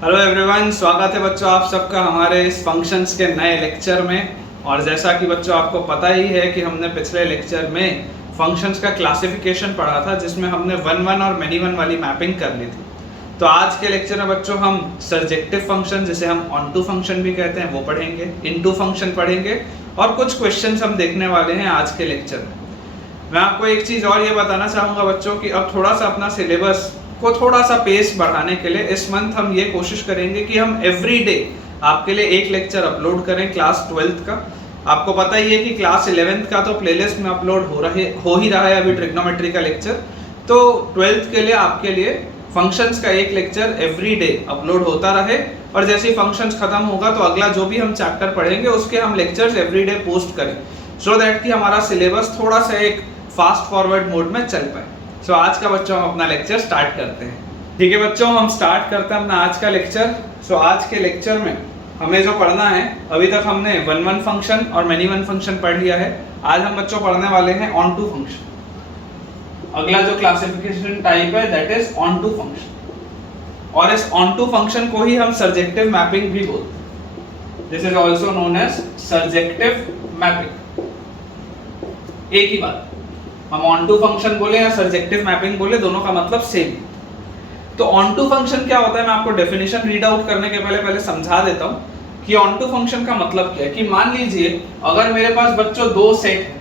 Hello everyone, स्वागत है बच्चों आप सबका हमारे इस फंक्शंस के नए लेक्चर में। और जैसा कि बच्चों आपको पता ही है कि हमने पिछले लेक्चर में फंक्शंस का क्लासिफिकेशन पढ़ा था, जिसमें हमने वन वन और मैनी वन वाली मैपिंग कर ली थी। तो आज के लेक्चर में बच्चों हम सर्जेक्टिव फंक्शन, जिसे हम ऑन टू फंक्शन भी कहते हैं, वो पढ़ेंगे, इन टू फंक्शन पढ़ेंगे और कुछ क्वेश्चन हम देखने वाले हैं आज के लेक्चर में। मैं आपको एक चीज़ और ये बताना चाहूँगा बच्चों कि अब थोड़ा सा अपना सिलेबस को थोड़ा सा पेस बढ़ाने के लिए इस मंथ हम ये कोशिश करेंगे कि हम एवरी डे आपके लिए एक लेक्चर अपलोड करें क्लास 12th का। आपको पता ही है कि क्लास 11th का तो प्लेलिस्ट में अपलोड हो ही रहा है अभी ट्रिग्नोमेट्री का लेक्चर। तो 12th के लिए आपके लिए फंक्शंस का एक लेक्चर एवरी डे अपलोड होता रहे, और जैसे ही फंक्शंस खत्म होगा तो अगला जो भी हम चैप्टर पढ़ेंगे उसके हम लेक्चर्स एवरी डे पोस्ट करें, सो दैट कि हमारा सिलेबस थोड़ा सा एक फास्ट फॉरवर्ड मोड में चल पाए। सो आज का बच्चों हम अपना लेक्चर स्टार्ट करते हैं। ठीक है बच्चों, हम स्टार्ट करते हैं अपना आज का लेक्चर। सो आज के लेक्चर में हमें जो पढ़ना है, अभी तक हमने वन वन फंक्शन और मैनी वन फंक्शन पढ़ लिया है। आज हम बच्चों पढ़ने वाले हैं ऑन टू फंक्शन। अगला जो क्लासिफिकेशन टाइप है that is onto function, और इस ऑन टू फंक्शन को ही हम सर्जेक्टिव मैपिंग भी बोलते हैं। This is also known as surjective mapping. एक ही बात, हम ऑन टू फंक्शन बोले या सर्जेक्टिव मैपिंग बोले, दोनों का मतलब सेम। तो ऑन टू फंक्शन क्या होता है, मैं आपको डेफिनेशन रीड आउट करने के पहले समझा देता हूं कि ऑन टू फंक्शन का मतलब क्या है। कि मान लीजिए अगर मेरे पास बच्चों दो सेट है,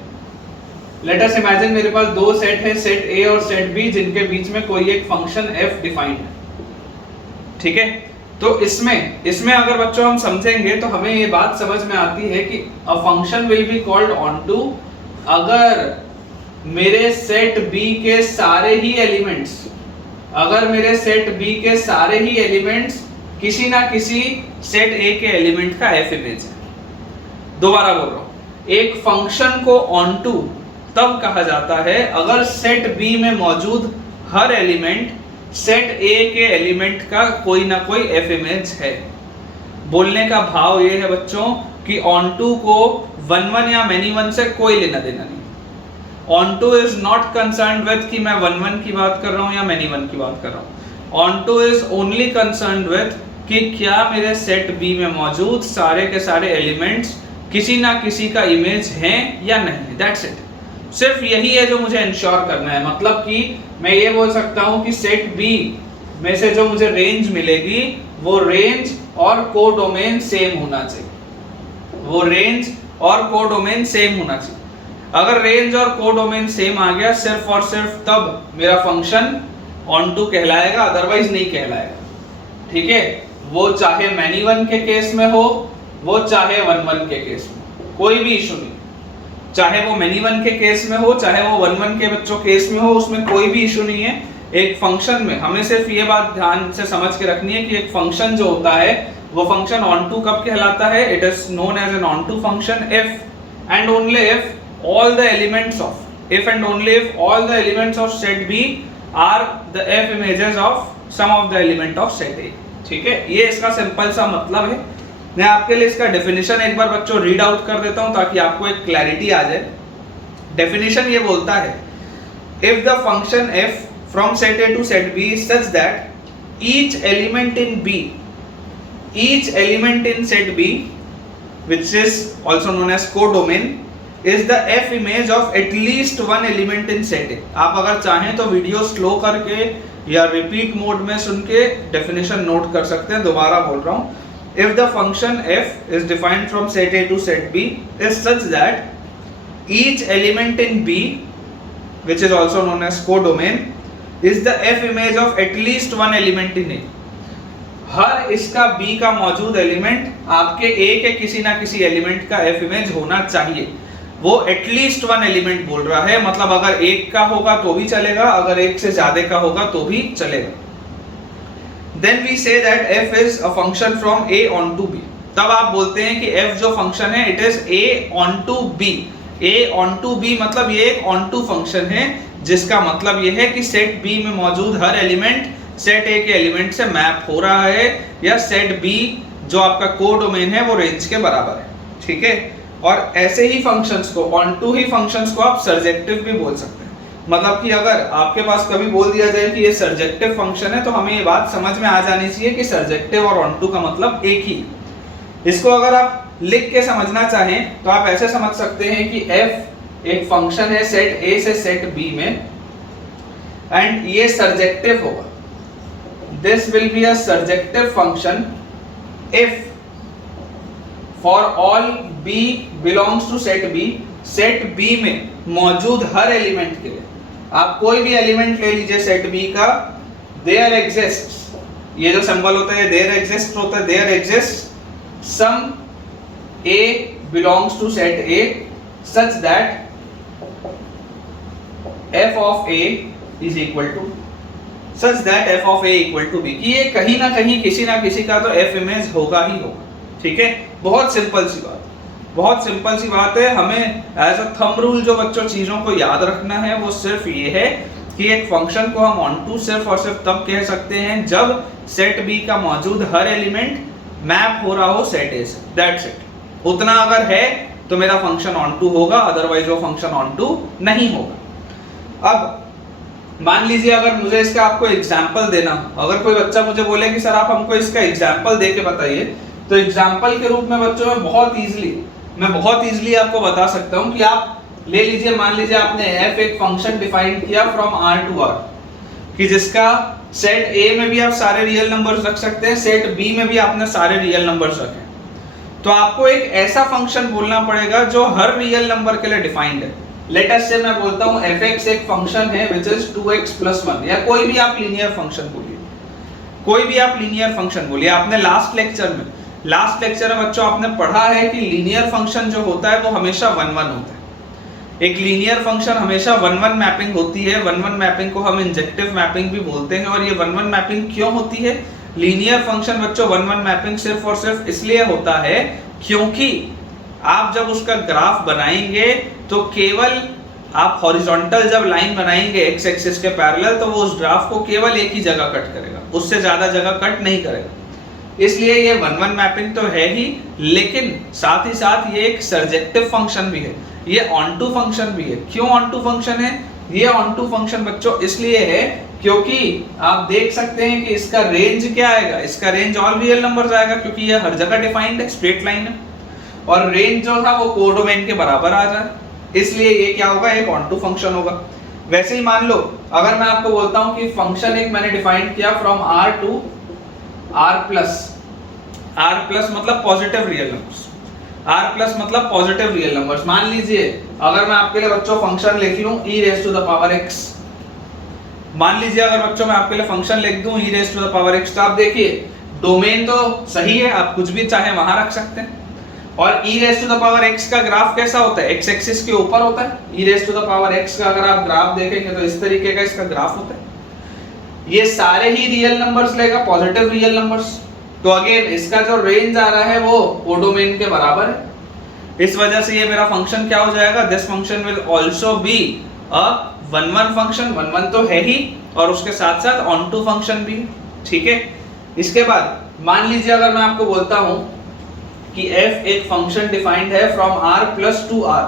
लेट अस इमेजिन मेरे पास दो सेट है, सेट ए और सेट बी, जिनके बीच में कोई एक फंक्शन f डिफाइंड है। ठीक है, तो इसमें अगर बच्चों हम समझेंगे तो हमें ये बात समझ में आती है कि a function will be called onto अगर मेरे सेट B के सारे ही एलिमेंट्स, अगर मेरे सेट B के सारे ही एलिमेंट्स किसी ना किसी सेट A के एलिमेंट का f इमेज है। दोबारा बोल रहा हूं, एक फंक्शन को ऑन टू तब कहा जाता है अगर सेट B में मौजूद हर एलिमेंट सेट A के एलिमेंट का कोई ना कोई f इमेज है। बोलने का भाव ये है बच्चों कि ऑन टू को वन वन या मैनी वन से कोई लेना देना नहीं। On two is not concerned with कि मैं वन वन की बात कर रहा हूं या मैनी वन की बात कर रहा हूं। On two is only concerned with कि क्या मेरे सेट बी में मौजूद सारे के सारे एलिमेंट्स किसी ना किसी का इमेज हैं या नहीं। दैट्स इट, सिर्फ यही है जो मुझे इंश्योर करना है। मतलब कि मैं ये बोल सकता हूं कि सेट बी में से जो मुझे रेंज मिलेगी वो रेंज और कोडोमेन सेम होना चाहिए। वो रेंज और कोडोमेन सेम होना चाहिए। अगर रेंज और कोडोमेन सेम आ गया सिर्फ और सिर्फ तब मेरा फंक्शन ऑन टू कहलाएगा, अदरवाइज नहीं कहलाएगा। ठीक है, वो चाहे मैनी वन के केस में हो, वो चाहे वन वन के केस में, कोई भी इशू नहीं। चाहे वो मैनी वन के केस में हो, चाहे वो वन वन के बच्चों केस में हो, उसमें कोई भी इशू नहीं है। एक फंक्शन में हमें सिर्फ ये बात ध्यान से समझ के रखनी है कि एक फंक्शन जो होता है वो फंक्शन ऑन टू कब कहलाता है। It is known as an onto function if and only if all the elements of, if and only if all the elements of set B are the f images of some of the element of set A। ठीक है, ये इसका simple सा मतलब है। मैं आपके लिए इसका डेफिनेशन एक बार बच्चों रीड आउट कर देता हूं ताकि आपको एक क्लैरिटी आ जाए। डेफिनेशन ये बोलता है, if the function f from set A to set B is such that each element in set B which is also known as codomain is the f image of at least one element in set A। आप अगर चाहें तो video slow करके या repeat mode में सुन के definition note कर सकते हैं। दोबारा बोल रहा हूं, if the function f is defined from set A to set B is such that each element in B which is also known as codomain is the f image of at least one element in A। हर इसका B का मौजूद element आपके A के किसी ना किसी element का f image होना चाहिए। वो एटलीस्ट वन एलिमेंट बोल रहा है, मतलब अगर एक का होगा तो भी चलेगा, अगर एक से ज्यादा का होगा तो भी चलेगा। Then we say that f is a function from A onto B। तब आप बोलते हैं कि f जो फंक्शन है it is A onto B। A onto B मतलब ये एक ऑन टू फंक्शन है, जिसका मतलब ये है कि सेट B में मौजूद हर एलिमेंट सेट A के एलिमेंट से मैप हो रहा है, या सेट B जो आपका कोडोमेन है वो रेंज के बराबर है। ठीक है, और ऐसे ही फंक्शंस को, ऑन टू ही फंक्शंस को आप सर्जेक्टिव भी बोल सकते हैं। मतलब कि अगर आपके पास कभी बोल दिया जाए कि ये सर्जेक्टिव फंक्शन है तो हमें ये बात समझ में आ जानी चाहिए कि सर्जेक्टिव और ऑन टू का मतलब एक ही। इसको अगर आप लिख के समझना चाहें तो आप ऐसे समझ सकते हैं कि f एक फंक्शन है सेट A से सेट B में, एंड ये सर्जेक्टिव होगा। This will be a surjective function if for all B belongs to set B, set B में मौजूद हर एलिमेंट के लिए, आप कोई भी एलिमेंट ले लीजिए सेट B का, देयर एग्जिस्ट, ये जो सिंबल होता है देयर एग्जिस्ट होता है, there exist some A belongs to set A such that f of A is equal to such that f of A equal to B, कि ये कहीं ना कहीं किसी ना किसी का तो f इमेज होगा ही होगा। ठीक है, बहुत सिंपल सी बात, बहुत सिंपल सी बात है। हमें एज अ थंब रूल जो बच्चों चीजों को याद रखना है वो सिर्फ ये है कि एक फंक्शन को हम ऑन टू सिर्फ और सिर्फ तब कह सकते हैं जब सेट B का मौजूद हर एलिमेंट मैप हो रहा हो सेट A से, दैट्स इट। उतना अगर है तो मेरा फंक्शन ऑन टू होगा, अदरवाइज वो फंक्शन ऑन टू नहीं होगा। अब मान लीजिए अगर मुझे इसका आपको एग्जांपल देना, अगर कोई बच्चा मुझे बोले कि सर आप हमको इसका एग्जांपल दे के बताइए, तो एग्जांपल के रूप में बच्चों में बहुत इजीली आपको बता सकता हूं कि आप ले लीजिए, मान लीजिए आपने f एक फंक्शन डिफाइन किया फ्रॉम R टू R, कि जिसका सेट A में भी आप सारे रियल नंबर्स रख सकते हैं, सेट B में भी आपने सारे रियल नंबर्स रखे, तो आपको एक ऐसा फंक्शन बोलना पड़ेगा जो हर रियल नंबर के लिए डिफाइंड है। लेट अस से मैं बोलता हूं fx एक फंक्शन है व्हिच इज 2x + 1, या कोई भी आप लीनियर फंक्शन बोलिए, कोई भी आप लीनियर फंक्शन बोलिए। आपने लास्ट लेक्चर में बच्चों आपने पढ़ा है कि लीनियर फंक्शन जो होता है वो हमेशा 1 1 होता है। एक लीनियर फंक्शन हमेशा 1 1 मैपिंग होती है। 1 1 मैपिंग को हम इंजेक्टिव मैपिंग भी बोलते हैं। और ये 1 1 मैपिंग क्यों होती है? लीनियर फंक्शन बच्चों 1 1 मैपिंग सिर्फ और सिर्फ इसलिए होता है क्योंकि आप जब उसका ग्राफ बनाएंगे तो केवल आप हॉरिजॉन्टल जब लाइन बनाएंगे एक्स एक्सिस के पैरेलल, तो वो उस ग्राफ को केवल एक ही जगह कट करेगा, उससे ज्यादा जगह कट नहीं करेगा। इसलिए ये 1 1 मैपिंग तो है ही, लेकिन साथ ही साथ ये एक सर्जेक्टिव फंक्शन भी है, ये ऑन टू फंक्शन भी है। क्यों ऑन टू फंक्शन है? ये ऑन टू फंक्शन बच्चों इसलिए है क्योंकि आप देख सकते हैं कि इसका रेंज क्या आएगा, इसका रेंज ऑल रियल नंबर्स आएगा, क्योंकि ये हर जगह डिफाइंड है, स्ट्रेट लाइन है, और रेंज जो था वो कोडोमेन के बराबर आ जाए, इसलिए ये क्या होगा, एक ऑन टू फंक्शन होगा। वैसे ही मान लो अगर मैं आपको बोलता हूं कि फंक्शन एक मैंने डिफाइन किया फ्रॉम R टू R+ मतलब पॉजिटिव रियल नंबर्स, R+ मतलब पॉजिटिव रियल नंबर्स। मान लीजिए अगर मैं आपके लिए बच्चों फंक्शन लिख लूं e⁻x, मान लीजिए अगर बच्चों मैं आपके लिए फंक्शन लिख दूं e⁻x, तो आप देखिए डोमेन तो सही है, आप कुछ भी चाहे वहां रख सकते हैं। और e⁻x का ग्राफ कैसा होता है? x एक्सिस के ऊपर होता है। e⁻x का अगर आप ग्राफ देखेंगे तो इस तरीके का इसका ग्राफ होता है। ये सारे ही रियल नंबर्स लेगा, पॉजिटिव रियल नंबर्स। तो अगेन इसका जो रेंज आ रहा है वो कोडोमेन के बराबर है। इस वजह से ये मेरा फंक्शन क्या हो जाएगा, this function will also be a 1 1 function. 1 1 तो है ही, और उसके साथ साथ ऑन टू फंक्शन भी, ठीक है। इसके बाद मान लीजिए अगर मैं आपको बोलता हूं कि f एक फंक्शन डिफाइंड है from R+ to R,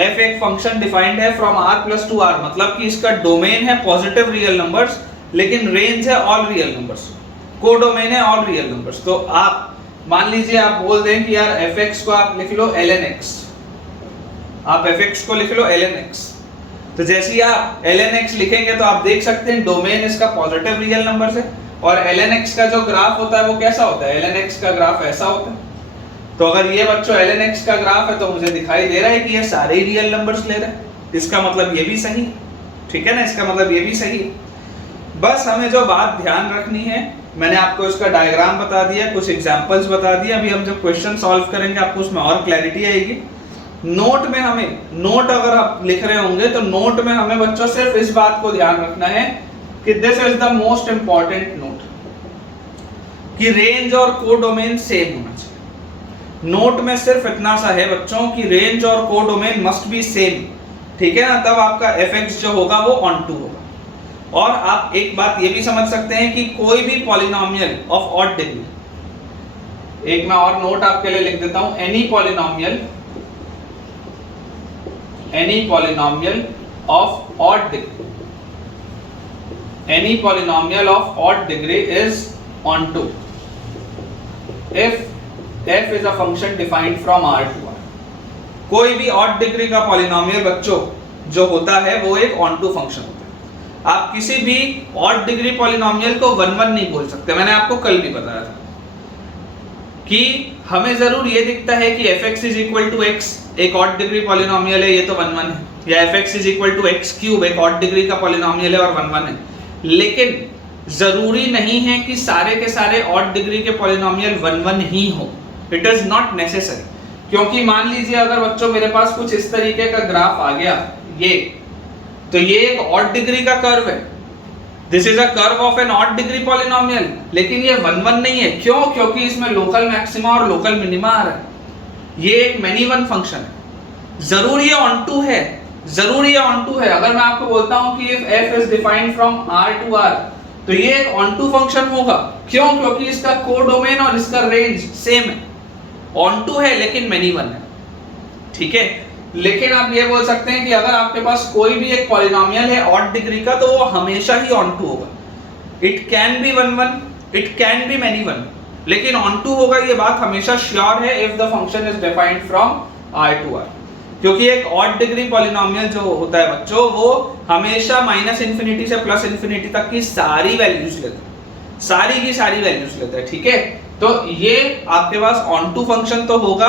f एक फंक्शन डिफाइंड है फ्रॉम R+ टू R, मतलब कि इसका डोमेन है पॉजिटिव रियल नंबर्स, लेकिन रेंज है ऑल रियल नंबर्स, कोडोमेन है ऑल रियल नंबर्स। तो आप मान लीजिए आप बोल दें कि यार fx को आप लिख लो ln x, आप fx को लिख लो ln x। तो जैसे ही आप ln x लिखेंगे तो आप देख सकते हैं डोमेन इसका पॉजिटिव रियल नंबर्स है, और ln x का जो ग्राफ होता है वो कैसा होता है, ln x का ग्राफ ऐसा होता है। तो अगर ये बच्चों ln x का ग्राफ है तो मुझे दिखाई दे रहा है कि ये सारे ही रियल नंबर्स ले रहे हैं, इसका मतलब ये भी सही है, ठीक है ना, इसका मतलब ये भी सही है। बस हमें जो बात ध्यान रखनी है, मैंने आपको इसका डायग्राम बता दिया, कुछ एग्जांपल्स बता दिए, अभी हम जब क्वेश्चन सॉल्व करेंगे आपको उसमें और क्लैरिटी आएगी। नोट में हमें, नोट अगर आप लिख रहे होंगे तो नोट में हमें बच्चों सिर्फ इस बात को ध्यान रखना है कि this is the most important note, कि रेंज और कोडोमेन सेम होना चाहिए। नोट में सिर्फ इतना सा है बच्चों कि रेंज और कोडोमेन मस्ट बी सेम, ठीक है ना, तब आपका fx जो होगा वो ऑन टू होगा। और आप एक बात ये भी समझ सकते हैं कि कोई भी पॉलिनोमियल ऑफ ऑड डिग्री, एक मैं और नोट आपके लिए लिख देता हूं, any polynomial of odd degree, any polynomial of odd degree is onto if f is a function defined from R to R. कोई भी ऑड डिग्री का पॉलिनोमियल बच्चों जो होता है वो एक ऑन टू फंक्शन होता है। आप किसी भी ऑड डिग्री पॉलिनोमियल को 1 1 नहीं बोल सकते। मैंने आपको कल भी बताया था कि हमें जरूर ये दिखता है कि fx is equal to x एक ऑड डिग्री पॉलिनोमियल है, ये तो 1 1 है, या fx is equal to x cube एक ऑड डिग्री का पॉलिनोमियल है और 1 1 है। लेकिन जरूरी नहीं है कि सारे के सारे ऑड डिग्री के पॉलिनोमियल 1 1 ही हो। इट इज नॉट नेसेसरी, क्योंकि मान लीजिए अगर बच्चों मेरे पास कुछ इस तरीके का ग्राफ आ गया ये, तो ये एक ऑड डिग्री का कर्व है, this is a curve of an odd degree polynomial, लेकिन ये 1 1 नहीं है। क्यों? क्योंकि इसमें लोकल मैक्सिमा और लोकल मिनिमा आ रहा है। ये एक मेनी वन फंक्शन है, जरूर ये ऑन टू है, जरूर ये ऑन टू है। अगर मैं आपको बोलता हूं कि if f is defined from R to R, तो ये एक ऑन टू फंक्शन होगा। क्यों? क्योंकि इसका कोडोमेन और इसका रेंज सेम है, ऑन टू है लेकिन मेनी वन है, ठीक है। लेकिन आप ये बोल सकते हैं कि अगर आपके पास कोई भी एक पॉलिनोमियल है ऑड डिग्री का, तो वो हमेशा ही ऑन टू होगा। It can be 1 1, it can be many one, लेकिन ऑन टू होगा, ये बात हमेशा श्योर है if the function is defined from R to R। क्योंकि एक ऑड डिग्री पॉलिनोमियल जो होता है बच्चों, वो हमेशा -∞ से +∞ तक की सारी वैल्यूज लेता है, सारी की सारी वैल्यूज लेता है, ठीक है। तो ये आपके पास ऑन टू फंक्शन तो होगा,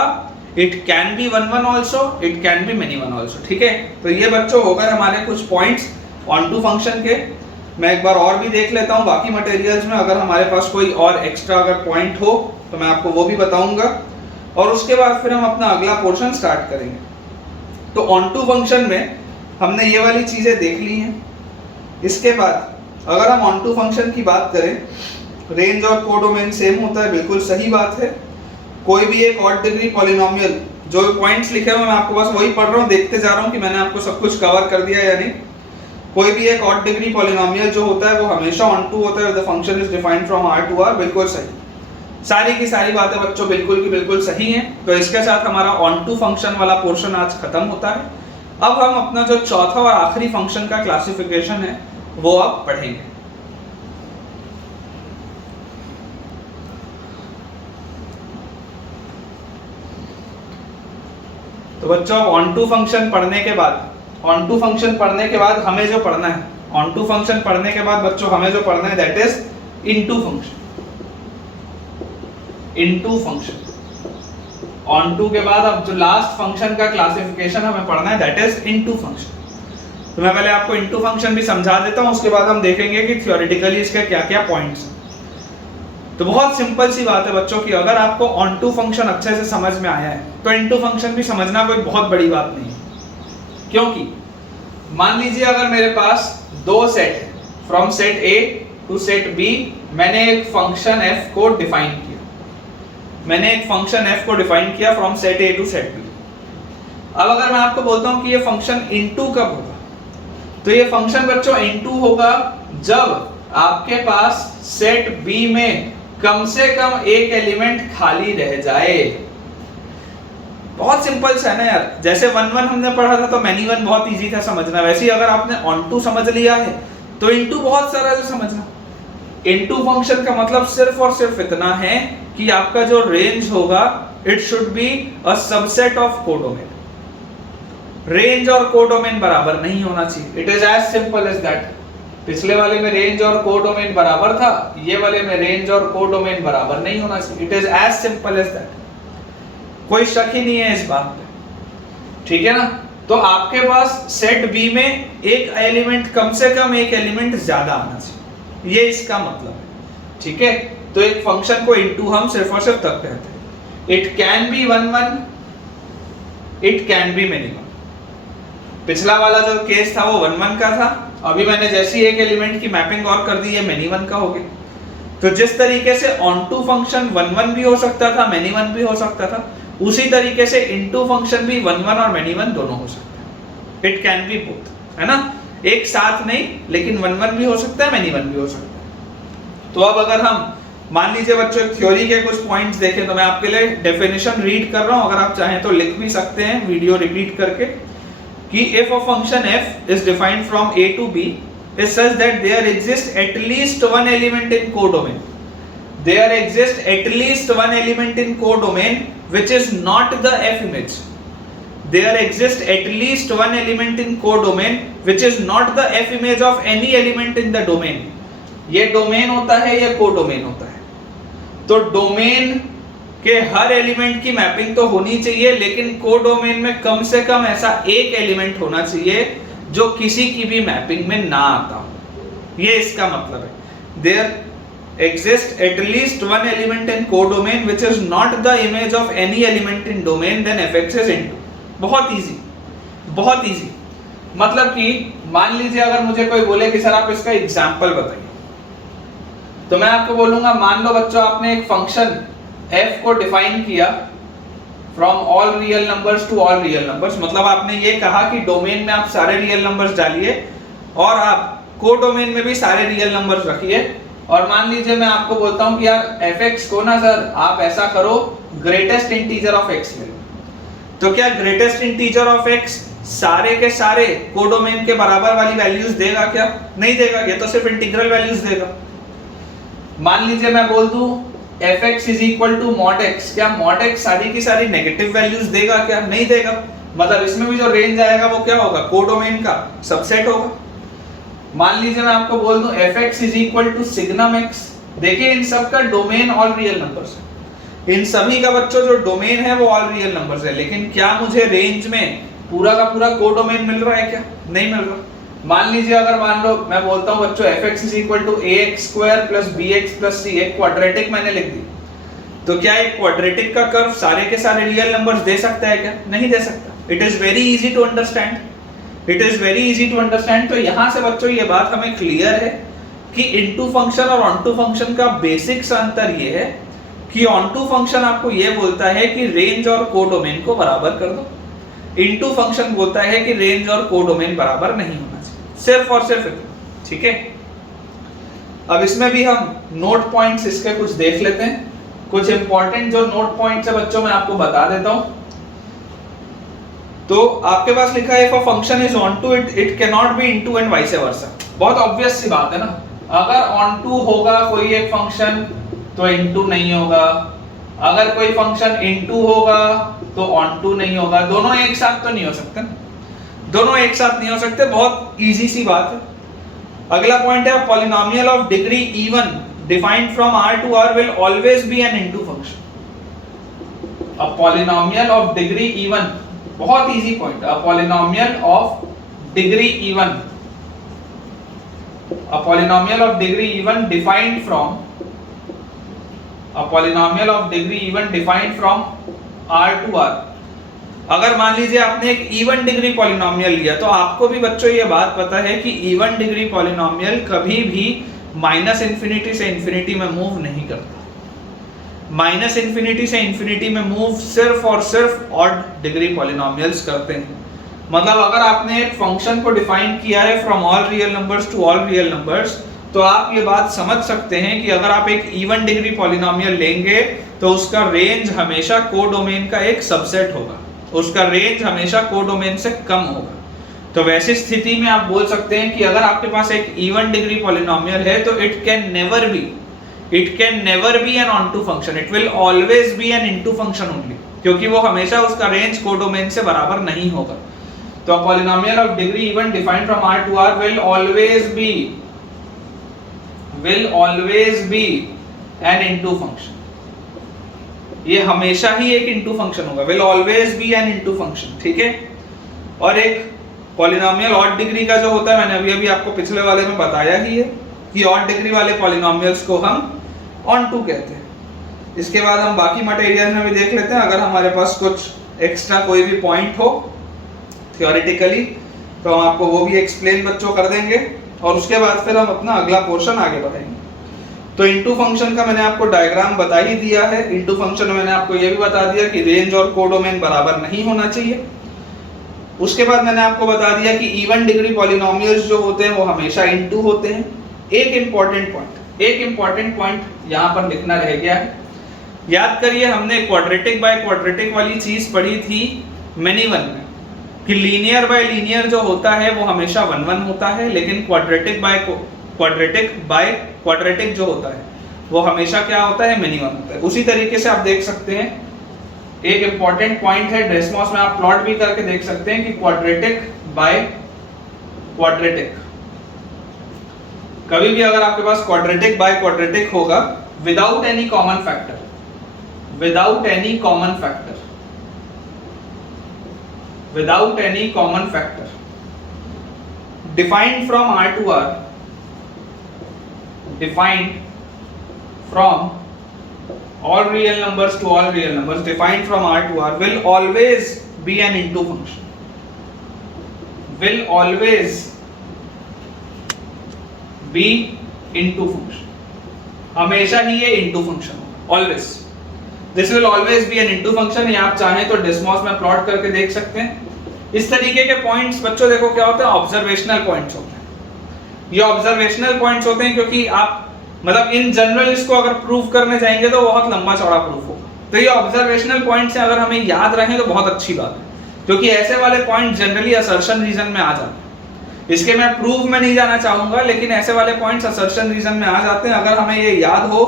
it can be 1 1 also, it can be many one also, ठीक है। तो ये बच्चों हो गए हमारे कुछ पॉइंट्स ऑन टू फंक्शन के। मैं एक बार और भी देख लेता हूँ बाकी मटेरियल्स में, अगर हमारे पास कोई और एक्स्ट्रा अगर पॉइंट हो तो मैं आपको वो भी बताऊंगा, और उसके बाद फिर हम अपना अगला पोर्शन स्टार्ट करेंगे। तो ऑन टू फंक्शन में हमने ये वाली चीजें देख ली हैं। इसके बाद अगर हम ऑन टू फंक्शन की बात करें, रेंज और कोडोमेन सेम होता है, बिल्कुल सही बात है। कोई भी एक ऑड डिग्री पॉलिनोमियल, जो पॉइंट्स लिखे हुए मैं आपको बस वही पढ़ रहा हूँ, देखते जा रहा हूँ कि मैंने आपको सब कुछ कवर कर दिया या नहीं। कोई भी एक ऑड डिग्री पॉलिनोमियल जो होता है वो हमेशा ऑन टू होता है, the function is defined from R to R, बिल्कुल सही। सारी की सारी बातें बच्चों बिल्कुल की बिल्कुल सही हैं। तो इसके साथ हमारा ऑन टू फंक्शन वाला पोर्शन आज खत्म होता है। अब हम अपना जो चौथा और आखिरी फंक्शन का क्लासिफिकेशन है वो अब पढ़ेंगे। तो बच्चों ऑन टू फंक्शन पढ़ने के बाद, ऑन टू फंक्शन पढ़ने के बाद हमें जो पढ़ना है, ऑन टू फंक्शन पढ़ने के बाद बच्चों हमें जो पढ़ना है that is into function. Into function onto के बाद अब जो लास्ट फंक्शन का क्लासिफिकेशन हमें पढ़ना है दैट इज इनटू फंक्शन। तो मैं पहले आपको इनटू फंक्शन भी समझा देता हूं, उसके बाद हम देखेंगे कि थ्योरेटिकली इसके क्या क्या पॉइंट्स हैं। तो बहुत सिंपल सी बात है बच्चों की, अगर आपको ऑन टू फंक्शन अच्छे से समझ में आया है तो इनटू फंक्शन भी समझना कोई बहुत बड़ी बात नहीं है। क्योंकि मान लीजिए अगर मेरे पास दो सेट है, from set A to set B, मैंने एक फंक्शन f को डिफाइन किया, मैंने एक फंक्शन f को डिफाइन किया from set A to set B। अब अगर मैं आपको बोलता हूं कि ये फंक्शन इनटू कब होगा, तो ये फंक्शन बच्चों इनटू होगा जब आपके पास सेट B में कम से कम एक एलिमेंट खाली रह जाए। बहुत सिंपल सा है ना यार, जैसे 1 1 हमने पढ़ा था तो मेनी वन बहुत इजी था समझना, वैसे ही अगर आपने ऑन टू समझ लिया है तो इनटू बहुत सरल समझना। इनटू फंक्शन का मतलब सिर्फ और सिर्फ इतना है कि आपका जो रेंज होगा it should be a subset of codomain. Range और कोडोमेन बराबर नहीं होना चाहिए, it is as simple as that. पिछले वाले में रेंज और कोडोमेन बराबर था, ये वाले में रेंज और कोडोमेन बराबर नहीं होना चाहिए, it is as simple as that. कोई शक ही नहीं है इस बात पे, ठीक है ना। तो आपके पास सेट बी में एक एलिमेंट, कम से कम एक एलिमेंट ज्यादा आना चाहिए, ये इसका मतलब है, ठीक है। तो एक फंक्शन को इनटू हम सिर्फ और सिर्फ तब कहते हैं, it can be 1 1, it can be many one. पिछला वाला जो केस था वो 1 1 का था, अभी मैंने जैसी एक एलिमेंट की मैपिंग और कर दी है मेनी वन का हो गया। तो जिस तरीके से ऑन टू फंक्शन 1 1 भी हो सकता था, मेनी वन भी हो सकता था, उसी तरीके से इनटू फंक्शन भी 1 1 और मेनी वन दोनों हो सकते हैं। इट कैन बी बोथ, है ना, एक साथ नहीं, लेकिन 1 1 भी हो सकता है, मेनी वन भी हो सकता है। तो अब अगर हम मान लीजिए बच्चों थ्योरी के कुछ पॉइंट्स देखें, तो मैं आपके लिए डेफिनेशन रीड कर रहा हूं, अगर आप चाहें तो लिख भी सकते हैं वीडियो रिपीट करके, कि if a function f is defined from a to b is such that there exists at least one element in codomain. There exists at least one element in codomain which is not the f image. There exists at least one element in codomain which is not the f image of any element in the domain. ये domain होता है, ये codomain होता है. तो domain के हर element की mapping तो होनी चाहिए, लेकिन कोडोमेन में कम से कम ऐसा एक एलिमेंट होना चाहिए जो किसी की भी मैपिंग में ना आता हो. ये इसका मतलब है. There exist at least one element in codomain which is not the image of any element in domain, then fx is into. बहुत इजी, बहुत इजी. मतलब कि मान लीजिए अगर मुझे कोई बोले कि सर आप इसका एग्जांपल बताइए, तो मैं आपको बोलूंगा मान लो बच्चों आपने एक फंक्शन f को डिफाइन किया from all real numbers to all real numbers. मतलब आपने ये कहा कि डोमेन में आप सारे रियल नंबर्स डालिए और आप कोडोमेन में भी सारे रियल नंबर्स रखिए. और मान लीजिए मैं आपको बोलता हूं कि यार fx को ना सर आप ऐसा करो ग्रेटेस्ट इंटीजर ऑफ x ले लो. तो क्या ग्रेटेस्ट इंटीजर ऑफ x सारे के सारे कोडोमेन के बराबर वाली वैल्यूज देगा? क्या नहीं देगा, ये तो सिर्फ इंटीग्रल वैल्यूज देगा. मान लीजिए मैं बोल दूं fx is equal to mod x, क्या mod x सारी की सारी नेगेटिव वैल्यूज देगा? क्या नहीं देगा. मतलब इसमें भी जो रेंज आएगा वो क्या होगा? कोडोमेन का सबसेट होगा. मान लीजिए मैं आपको बोल दूं fx is equal to signum x. देखिए इन सब का डोमेन ऑल रियल नंबर्स है. इन सभी का बच्चों जो डोमेन है वो ऑल रियल नंबर्स है, लेकिन क्या मुझे रेंज में पूरा का पूरा कोडोमेन मिल रहा है? क्या नहीं मिल रहा. मान लीजिए अगर मान लो मैं बोलता हूं बच्चों fx is equal to ax square plus bx plus c, एक क्वाड्रेटिक मैंने लिख दी. तो क्या एक क्वाड्रेटिक का कर्व सारे के सारे रियल नंबर्स दे सकता है? क्या नहीं दे सकता. It is very easy to understand. It is very easy to understand. तो यहां से बच्चों ये बात हमें क्लियर है कि इनटू फंक्शन और ऑनटू फंक्शन का बेसिक सा अंतर ये है कि ऑनटू फंक्शन आपको ये बोलता है कि रेंज और कोडोमेन को बराबर कर दो. इनटू फंक्शन बोलता है कि रेंज और कोडोमेन बराबर नहीं होना चाहिए. सिर्फ और सिर्फ इतना. ठीक है. अब इसमें भी हम नोट पॉइंट्स इसके कुछ देख लेते हैं. कुछ इंपॉर्टेंट जो नोट पॉइंट्स है बच्चों मैं आपको बता देता हूं. तो आपके पास लिखा है if a function is onto it can not be into and vice versa. बहुत ऑब्वियस सी बात है ना. अगर ऑनटू होगा कोई एक फंक्शन तो इनटू नहीं होगा, अगर कोई फंक्शन इनटू होगा तो ऑनटू नहीं होगा. दोनों एक साथ तो नहीं हो सकते. दोनों एक साथ नहीं हो सकते. बहुत इजी सी बात है. अगला पॉइंट है polynomial of degree even defined from r to r will always be an into function. A polynomial of degree even, बहुत easy point. A polynomial of degree even, a polynomial of degree even defined from a polynomial of degree even defined from r to r. अगर मान लीजिए आपने एक even degree polynomial लिया तो आपको भी बच्चों ये बात पता है कि इवन डिग्री पॉलिनोमियल कभी भी माइनस इंफिनिटी से इंफिनिटी में मूव नहीं करता. माइनस इंफिनिटी से इंफिनिटी में मूव सिर्फ और सिर्फ ऑड डिग्री पॉलिनोमियल्स करते हैं. मतलब अगर आपने एक फंक्शन को डिफाइन किया है from all real numbers to all real numbers, तो आप ये बात समझ सकते हैं कि अगर आप एक इवन डिग्री पॉलिनोमियल लेंगे तो उसका रेंज हमेशा कोडोमेन का एक सबसेट होगा. उसका रेंज हमेशा कोडोमेन से कम होगा. तो वैसी स्थिति में आप बोल सकते हैं कि अगर आपके पास एक इवन डिग्री पॉलिनोमियल है तो it can never be an onto function. It will always be an into function only, क्योंकि वो हमेशा उसका रेंज कोडोमेन से बराबर नहीं होगा. तो polynomial of degree even defined from r to r will always be an into function. ये हमेशा ही एक into function होगा. will always be an into function. ठीक है. और एक पॉलिनोमियल ऑड डिग्री का जो होता है, मैंने अभी आपको पिछले वाले में बताया ही है कि ऑड डिग्री वाले पॉलिनोमियल्स को हम ऑनटू कहते हैं. इसके बाद हम बाकी मटेरियल में भी देख लेते हैं. अगर हमारे पास कुछ एक्स्ट्रा कोई भी पॉइंट हो थियोरेटिकली तो हम आपको वो भी एक्सप्लेन बच्चों कर देंगे और उसके बाद फिर हम अपना अगला पोर्शन आगे बढ़ाएंगे. तो इनटू फंक्शन का मैंने आपको डायग्राम बता ही दिया है. इनटू फंक्शन में मैंने आपको ये भी बता दिया कि रेंज और कोडोमेन बराबर नहीं होना चाहिए. उसके बाद मैंने आपको बता दिया कि इवन डिग्री पॉलिनोमियल्स जो होते हैं वो हमेशा इनटू होते हैं. एक इंपॉर्टेंट पॉइंट यहाँ पर लिखना रह गया है. याद करिए हमने क्वाड्रेटिक बाय क्वाड्रेटिक वाली चीज पढ़ी थी मेनी वन में. कि लीनियर बाय लीनियर जो होता है वो हमेशा 1 1 होता है, लेकिन क्वाड्रेटिक बाय क्वाड्रेटिक जो होता है वो हमेशा क्या होता है, मिनिमम होता है। उसी तरीके से आप देख सकते हैं, एक इंपॉर्टेंट पॉइंट है डेस्मॉस में, आप प्लॉट भी करके देख सकते हैं कि क्वाड्रेटिक बाय क्वाड्रेटिक, कभी भी अगर आपके पास क्वाड्रेटिक बाय क्वाड्रेटिक होगा without any common factor, without any common factor, defined from R to R, defined from all real numbers to all real numbers, defined from R to R, will always be an into function, will always be into function, हमेशा ही ये into function होगा, always, this will always be an into function. ये आप चाहें तो Desmos में plot करके देख सकते हैं। इस तरीके के पॉइंट्स बच्चों देखो क्या होता है, ऑब्जर्वेशनल पॉइंट्स होते हैं। ये ऑब्जर्वेशनल पॉइंट्स होते हैं क्योंकि आप मतलब इन जनरल इसको अगर प्रूव करने जाएंगे तो बहुत लंबा चौड़ा प्रूफ होगा। तो ये ऑब्जर्वेशनल पॉइंट्स अगर हमें याद रहे तो बहुत अच्छी बात है, क्योंकि ऐसे वाले पॉइंट जनरली असर्शन रीजन में आ जाते हैं। इसके मैं प्रूफ में नहीं जाना चाहूंगा, लेकिन ऐसे वाले पॉइंट्स असर्शन रीजन में आ जाते हैं। अगर हमें ये याद हो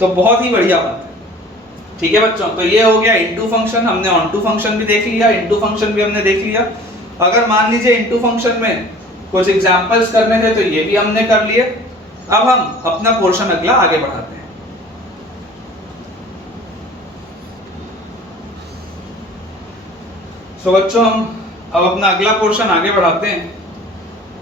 तो बहुत ही बढ़िया बात है। ठीक है बच्चों, तो ये हो गया इनटू फंक्शन, हमने ऑन टू फंक्शन भी देख लिया, इनटू फंक्शन भी हमने देख लिया। अगर मान लीजिए इनटू फंक्शन में कुछ एग्जांपल्स करने थे तो ये भी हमने कर लिए। अब हम अपना पोर्शन अगला आगे बढ़ाते हैं। सो बच्चों हम अब अपना अगला पोर्शन आगे बढ़ाते हैं।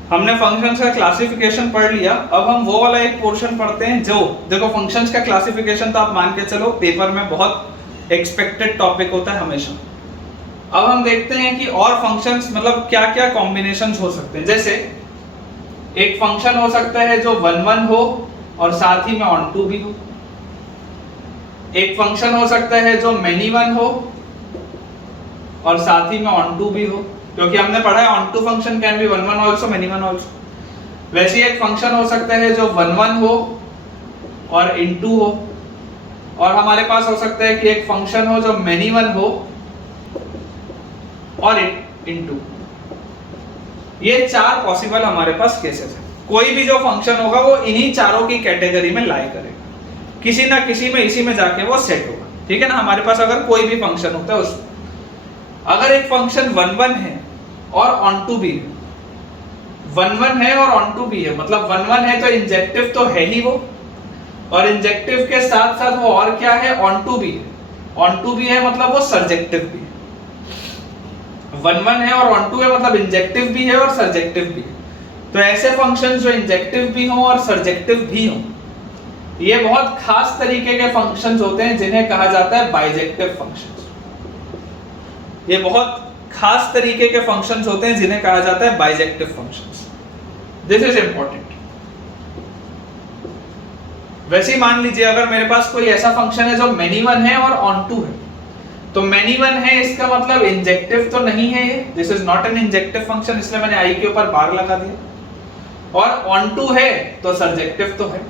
हमने फंक्शंस का क्लासिफिकेशन पढ़ लिया, अब हम वो वाला एक पोर्शन पढ़ते हैं जो देखो फंक्शंस का क्लासिफिकेशन तो आप मान के चलो पेपर में बहुत एक्सपेक्टेड टॉपिक होता है हमेशा। अब हम देखते हैं कि और फंक्शंस मतलब क्या क्या कॉम्बिनेशंस हो सकते हैं। जैसे एक फंक्शन हो सकता है जो 1 1 हो और साथ ही में ऑन टू भी हो। एक फंक्शन हो सकता है जो मेनी वन हो और साथ ही में ऑन टू भी हो, क्योंकि हमने पढ़ा है onto function can be 1 1 also many one also. वैसे ही एक फंक्शन हो सकता है जो 1 1 हो और इनटू हो, और हमारे पास हो सकता है कि एक फंक्शन हो जो मेनी वन हो और इनटू। ये चार पॉसिबल हमारे पास केसेस है। कोई भी जो फंक्शन होगा वो इन्हीं चारों की कैटेगरी में लाई करेगा, किसी ना किसी में इसी में जाके वो सेट होगा। ठीक है ना, हमारे पास अगर कोई भी फंक्शन होता है उसमें अगर एक फंक्शन 1 1 है और ऑन टू भी है, 1 1 है और ऑन टू भी है, मतलब 1 1 है तो इंजेक्टिव तो है ही वो, और इंजेक्टिव के साथ साथ वो और क्या है, ऑन टू भी है। ऑन टू भी है मतलब वो सर्जेक्टिव भी है। 1 1 है और ऑन टू है मतलब इंजेक्टिव भी है और सर्जेक्टिव भी है। तो ऐसे फंक्शंस जो इंजेक्टिव भी हो और सर्जेक्टिव भी हो, ये बहुत खास तरीके के फंक्शंस होते हैं जिन्हें कहा जाता है बाइजेक्टिव फंक्शंस। ये बहुत खास तरीके के फंक्शंस होते हैं जिन्हें कहा जाता है bijective functions. This is important. वैसे ही मान लीजिए अगर मेरे पास कोई ऐसा फंक्शन है जो मेनी वन है और ऑन टू है, तो मेनी वन है इसका मतलब इंजेक्टिव तो नहीं है ये, this is not an injective function, इसलिए मैंने आई के ऊपर बार लगा दिया। और ऑन टू है तो सर्जेक्टिव तो है।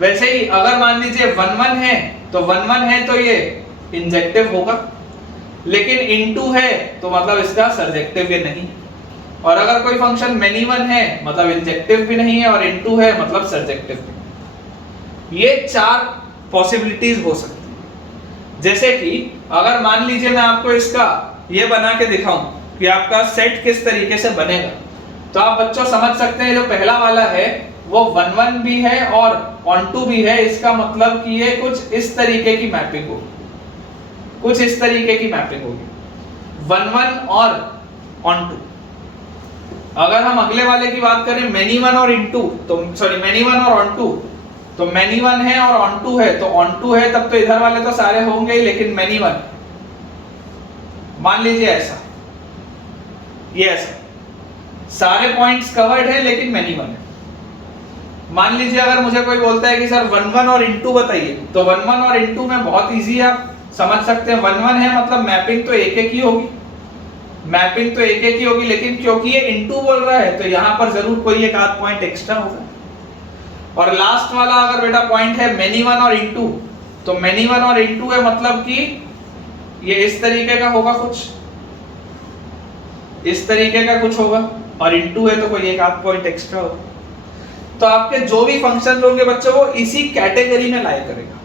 वैसे ही अगर मान लीजिए 1 1 है तो 1 1 है तो ये इंजेक्टिव होगा, लेकिन इनटू है तो मतलब इसका सर्जेक्टिव ये नहीं। और अगर कोई फंक्शन मेनी वन है मतलब इंजेक्टिव भी नहीं है और इनटू है मतलब सर्जेक्टिव भी। ये चार पॉसिबिलिटीज हो सकती है। जैसे कि अगर मान लीजिए मैं आपको इसका ये बना के दिखाऊं कि आपका सेट किस तरीके से बनेगा, तो आप बच्चों समझ सकते हैं जो पहला वाला है वो 1 1 भी है और ऑन टू भी है, इसका मतलब कि ये कुछ इस तरीके की मैपिंग होगी, कुछ इस तरीके की मैपिंग होगी 1 1 और ऑन टू। अगर हम अगले वाले की बात करें मेनी वन और इनटू, तो सॉरी मेनी वन और ऑन टू, तो मेनी वन है और ऑन टू है, तो ऑन टू है तब तो इधर वाले तो सारे होंगे ही, लेकिन मेनी वन मान लीजिए ऐसा, ये ऐसा सारे पॉइंट्स कवर्ड है लेकिन मेनी वन है। मान लीजिए अगर मुझे कोई बोलता है कि सर 1 1 और इनटू बताइए, तो 1 1 और इनटू में बहुत इजी है, आप समझ सकते हैं 1 1 है मतलब मैपिंग तो एक एक ही होगी, मैपिंग तो एक एक ही होगी, लेकिन क्योंकि ये इनटू बोल रहा है तो यहां पर जरूर कोई एक आध पॉइंट एक्स्ट्रा होगा। और लास्ट वाला अगर बेटा पॉइंट है मेनी वन और इनटू, तो मेनी वन और इनटू है मतलब कि ये इस तरीके का होगा कुछ, इस तरीके का कुछ होगा, और इनटू है तो कोई एक आध पॉइंट एक्स्ट्रा होगा। तो आपके जो भी फंक्शन होंगे बच्चों वो इसी कैटेगरी में लाया करेगा।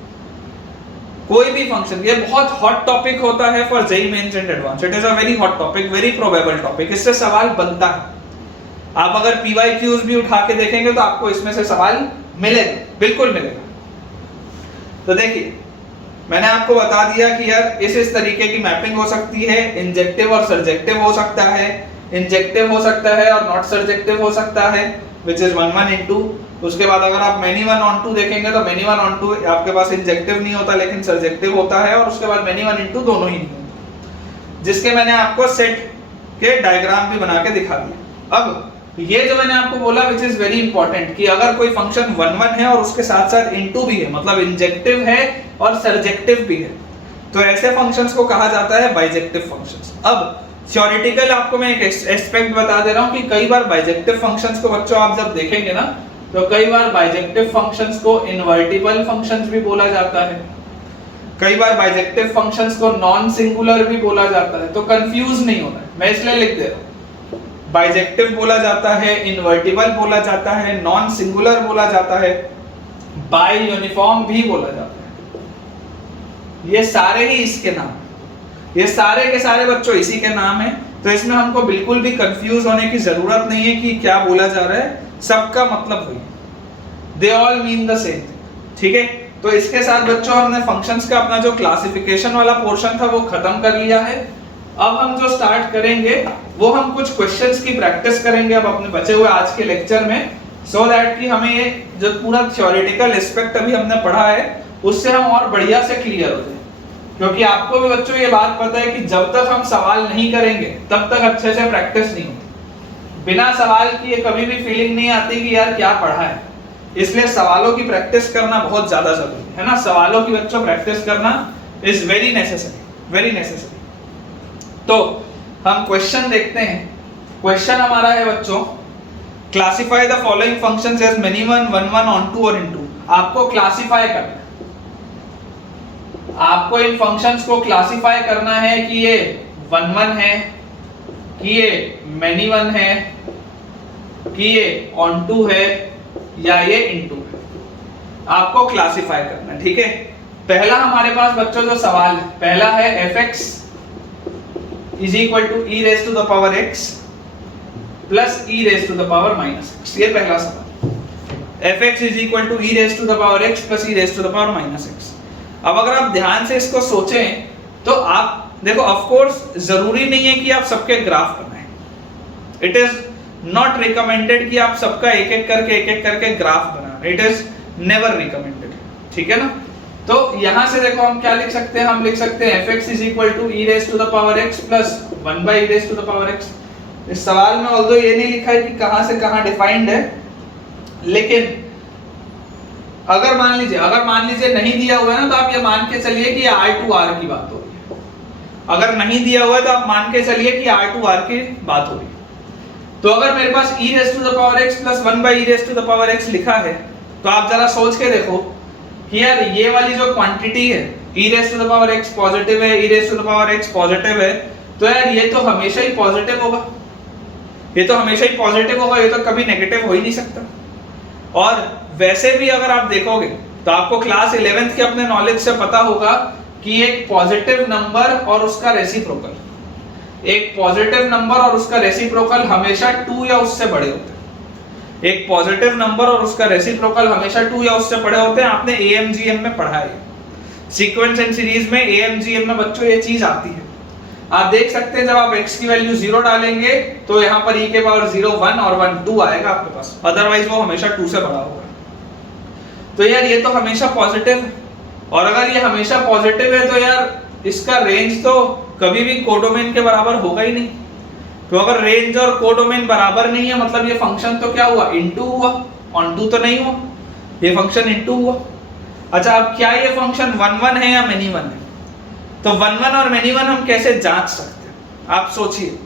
कोई भी फंक्शन, ये बहुत हॉट टॉपिक होता है for JEE mains and advance. It is a very hot topic, very probable topic. इससे सवाल बनता है। आप अगर पीवाईक्यूज भी उठा के देखेंगे तो आपको इसमें से सवाल मिलेगा, बिल्कुल मिलेगा। तो देखिए, मैंने आपको बता दिया कि यार इस तरीके की मैपिंग हो सकती है। इंजेक्टिव और सर्जेक्टिव हो सकता है, इंजेक्टिव हो सकता है और नॉट सर्जेक्टिव हो सकता है, विच इज 1 1 into। उसके बाद अगर आप मेनी 1 on 2 देखेंगे तो मेनी 1 on 2 आपके पास इंजेक्टिव नहीं होता लेकिन सर्जेक्टिव होता है, और उसके बाद मेनी 1 into दोनों ही नहीं होता, जिसके मैंने आपको सेट के डायग्राम भी बना के दिखा दिया। अब ये जो मैंने आपको बोला विच इज वेरी इंपॉर्टेंट, कि अगर कोई फंक्शन 1 1 है और उसके साथ साथ इनटू भी है, मतलब इंजेक्टिव है और सर्जेक्टिव भी है, तो ऐसे फंक्शंस को कहा जाता है बाइजेक्टिव फंक्शंस। अब थ्योरेटिकल आपको मैं एक एस्पेक्ट बता दे रहा हूं कि कई बार बाइजेक्टिव फंक्शंस को बच्चों आप जब देखेंगे ना, तो कई बार बाइजेक्टिव फंक्शंस को इनवर्टिबल फंक्शंस भी बोला जाता है, कई बार बाइजेक्टिव फंक्शंस को नॉन सिंगुलर भी बोला जाता है। तो कंफ्यूज नहीं होना है, मैं इसलिए लिख दे रहा हूं। बाइजेक्टिव बोला जाता है, इनवर्टिबल बोला जाता है, नॉन सिंगुलर बोला जाता है, बाई यूनिफॉर्म भी बोला जाता है। ये सारे ही इसके नाम, ये सारे के सारे बच्चों इसी के नाम है। तो इसमें हमको बिल्कुल भी कंफ्यूज होने की जरूरत नहीं है कि क्या बोला जा रहा है, सबका मतलब वही, they all mean the same, ठीक है। तो इसके साथ बच्चों हमने फंक्शंस का अपना जो क्लासिफिकेशन वाला पोर्शन था वो खत्म कर लिया है। अब हम जो स्टार्ट करेंगे वो हम कुछ क्वेश्चंस की प्रैक्टिस करेंगे अब अपने बचे हुए आज के लेक्चर में, सो दैट कि हमें ये जो पूरा थ्योरेटिकल एस्पेक्ट अभी हमने पढ़ा है उससे हम और बढ़िया से क्लियर हो जाए। क्योंकि आपको भी बच्चों ये बात पता है कि जब तक हम सवाल नहीं करेंगे तब तक अच्छे से प्रैक्टिस नहीं होती। बिना सवाल किए कभी भी फीलिंग नहीं आती कि यार क्या पढ़ा है। इसलिए सवालों की प्रैक्टिस करना बहुत ज्यादा जरूरी है ना। सवालों की बच्चों प्रैक्टिस करना is very necessary, very necessary. तो हम क्वेश्चन देखते हैं। क्वेश्चन हमारा है बच्चों, classify the following functions as many 1 1 1 onto और इनटू। आपको क्लासिफाई करना है, आपको इन फंक्शंस को क्लासिफाई करना है कि ये 1 1 है, कि ये मेनी 1 है, कि ये onto है या ये इनटू है। आपको क्लासिफाई करना है, ठीक है। पहला हमारे पास बच्चों जो सवाल है, पहला है fx is equal to e raised to the power x plus e raised to the power minus x। ये पहला सवाल, fx is equal to e raised to the power x plus e raised to the power minus x। अब अगर आप ध्यान से इसको सोचें तो आप देखो, ऑफ कोर्स जरूरी नहीं है कि आप सबके ग्राफ बनाएं। इट इज नॉट रिकमेंडेड कि आप सबका एक एक करके ग्राफ बनाएं। इट इज नेवर रिकमेंडेड, ठीक है ना। तो यहां से देखो हम क्या लिख सकते हैं, हम लिख सकते हैं fx is equal to e raised to the power x plus 1 by e raised to the power x। इस सवाल में ऑल्दो ये नहीं लिखा है कि कहां से कहां डिफाइंड है, लेकिन अगर मान लीजिए नहीं दिया हुआ है ना, तो आप ये मान के चलिए कि r to r की बात हो रही है। अगर नहीं दिया हुआ है तो आप मान के चलिए कि r to r की बात हो रही है। तो अगर मेरे पास e raised to the power x plus 1 by e raised to the power x लिखा है, तो आप जरा सोच के देखो कि यार ये वाली जो क्वांटिटी है e raised to the power x positive है, e raised to the power x positive है, तो यार ये तो हमेशा ही पॉजिटिव होगा, ये तो हमेशा ही पॉजिटिव होगा, ये तो कभी नेगेटिव हो ही नहीं सकता। और वैसे भी अगर आप देखोगे तो आपको क्लास 11th के अपने नॉलेज से पता होगा कि एक पॉजिटिव नंबर और उसका रेसिप्रोकल, एक पॉजिटिव नंबर और उसका रेसिप्रोकल हमेशा 2 या उससे बड़े होते हैं। एक पॉजिटिव नंबर और उसका रेसिप्रोकल हमेशा 2 या उससे बड़े होते हैं। आपने AMGM में पढ़ा है, सीक्वेंस एंड सीरीज में AMGM में बच्चों ये चीज आती है। आप देख सकते हैं जब आप x की वैल्यू 0 डालेंगे तो यहाँ पर e के पावर 0 1 और 1 2 आएगा आपके पास, अदरवाइज वो हमेशा 2 से बड़ा होगा। तो यार ये तो हमेशा पॉजिटिव है, और अगर ये हमेशा पॉजिटिव है तो यार इसका रेंज तो कभी भी कोडोमेन के बराबर होगा ही नहीं। तो अगर रेंज और कोडोमेन बराबर नहीं है मतलब ये फंक्शन तो क्या हुआ, इनटू हुआ, ऑनटू तो नहीं हुआ, ये फंक्शन इनटू हुआ। अच्छा, अब क्या ये फंक्शन 1 1 है या मेनी 1 है? तो 1 1 और मेनी 1 हम कैसे जांच सकते हैं? आप सोचिए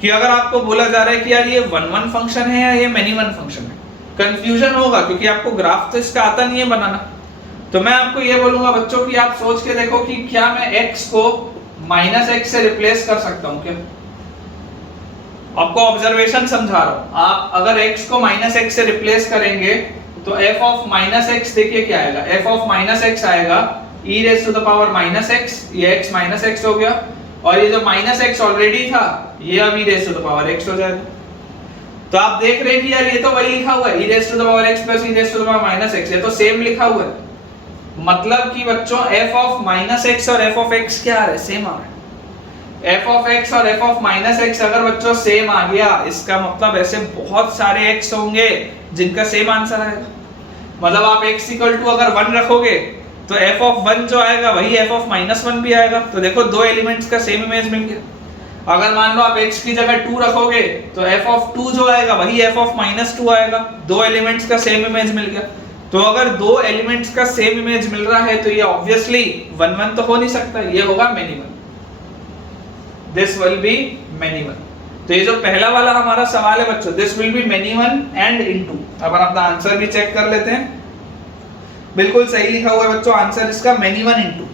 कि अगर आपको बोला जा रहा है कि यार ये 1 1 फंक्शन है या ये मेनी 1 फंक्शन है, कंफ्यूजन होगा क्योंकि आपको ग्राफ तो इसका आता नहीं है बनाना। तो मैं आपको ये बोलूंगा बच्चों कि आप सोच के देखो कि क्या मैं x को -x से रिप्लेस कर सकता हूं क्या? आपको ऑब्जर्वेशन समझा रहा हूं, आप अगर x को -x से रिप्लेस करेंगे तो f ऑफ -x देखिए क्या आएगा, f ऑफ -x आएगा e raise to the power -x, ये x -x हो गया, और ये जो -x ऑलरेडी था ये अब e raise to the power x हो जाएगा। तो आप देख रहे हैं कि यार ये तो वही लिखा हुआ है, e raise to the power x plus e raise to the power -x, ये तो सेम लिखा हुआ है। मतलब कि बच्चों f ऑफ -x और f ऑफ x क्या आ रहा है, सेम आ रहा है। f ऑफ x और f ऑफ -x अगर बच्चों सेम आ गया, इसका मतलब ऐसे बहुत सारे x होंगे जिनका सेम आंसर आएगा। मतलब आप x इक्वल टू अगर 1 रखोगे तो f ऑफ 1 जो आएगा वही f ऑफ -1 भी आएगा। तो देखो दो एलिमेंट्स का सेम इमेज मिल गया। अगर मान लो आप x की जगह 2 रखोगे तो f ऑफ 2 जो आएगा वही f ऑफ -2 आएगा। दो एलिमेंट्स का सेम इमेज मिल गया। तो अगर दो एलिमेंट्स का सेम इमेज मिल रहा है तो ये ऑब्वियसली 1 1 तो हो नहीं सकता, ये होगा many one. This will be many one। तो ये जो पहला वाला हमारा सवाल है बच्चों, this will be many one and into। अब अपना आंसर भी चेक कर लेते हैं। बिल्कुल सही लिखा हुआ है बच्चों आंसर इसका many one into।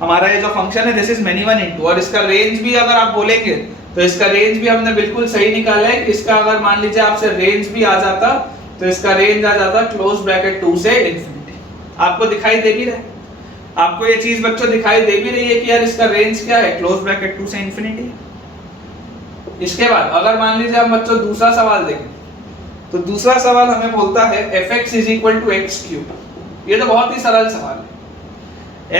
हमारा ये जो फंक्शन है this is many one into, और इसका रेंज भी अगर आप बोलेंगे तो इसका रेंज भी हमने बिल्कुल सही निकाला है। इसका अगर मान लीजिए आपसे रेंज भी आ जाता तो इसका रेंज आ जाता क्लोज ब्रैकेट 2 से इंफिनिटी। आपको दिखाई दे भी रहा है, आपको ये चीज बच्चों दिखाई दे भी रही है कि यार इसका रेंज क्या है, क्लोज ब्रैकेट 2 से इंफिनिटी। इसके बाद अगर मान लीजिए हम बच्चों दूसरा सवाल देखें तो दूसरा सवाल हमें बोलता है fx is equal to x cube. ये तो बहुत ही सरल सवाल है।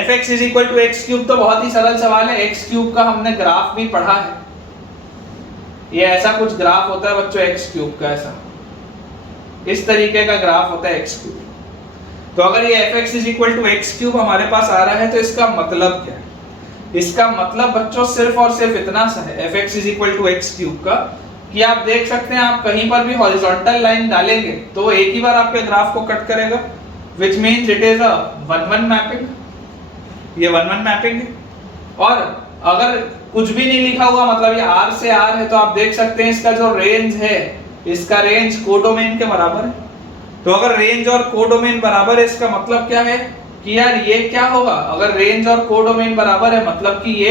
fx is equal to x cube तो बहुत ही सरल सवाल है। एक्स क्यूब का हमने ग्राफ भी पढ़ा है। ये ऐसा कुछ ग्राफ होता है बच्चों एक्स क्यूब का, ऐसा इस तरीके का ग्राफ होता है एक्स क्यूब। तो अगर ये fx is equal to x cube हमारे पास आ रहा है तो इसका मतलब क्या है? इसका मतलब बच्चों सिर्फ और सिर्फ इतना सा है fx is equal to x cube का, कि आप देख सकते हैं आप कहीं पर भी हॉरिजॉन्टल लाइन डालेंगे तो एक ही बार आपके ग्राफ को कट करेगा, which means it is a 1-1 mapping. ये 1-1 मैपिंग है। और अगर कुछ भी नहीं लिखा हुआ, मतलब ये r से r है, तो आप देख सकते हैं इसका जो रेंज है, इसका रेंज कोडोमेन के बराबर है। तो अगर रेंज और कोडोमेन बराबर है इसका मतलब क्या है कि यार ये क्या होगा, अगर रेंज और कोडोमेन बराबर है मतलब कि ये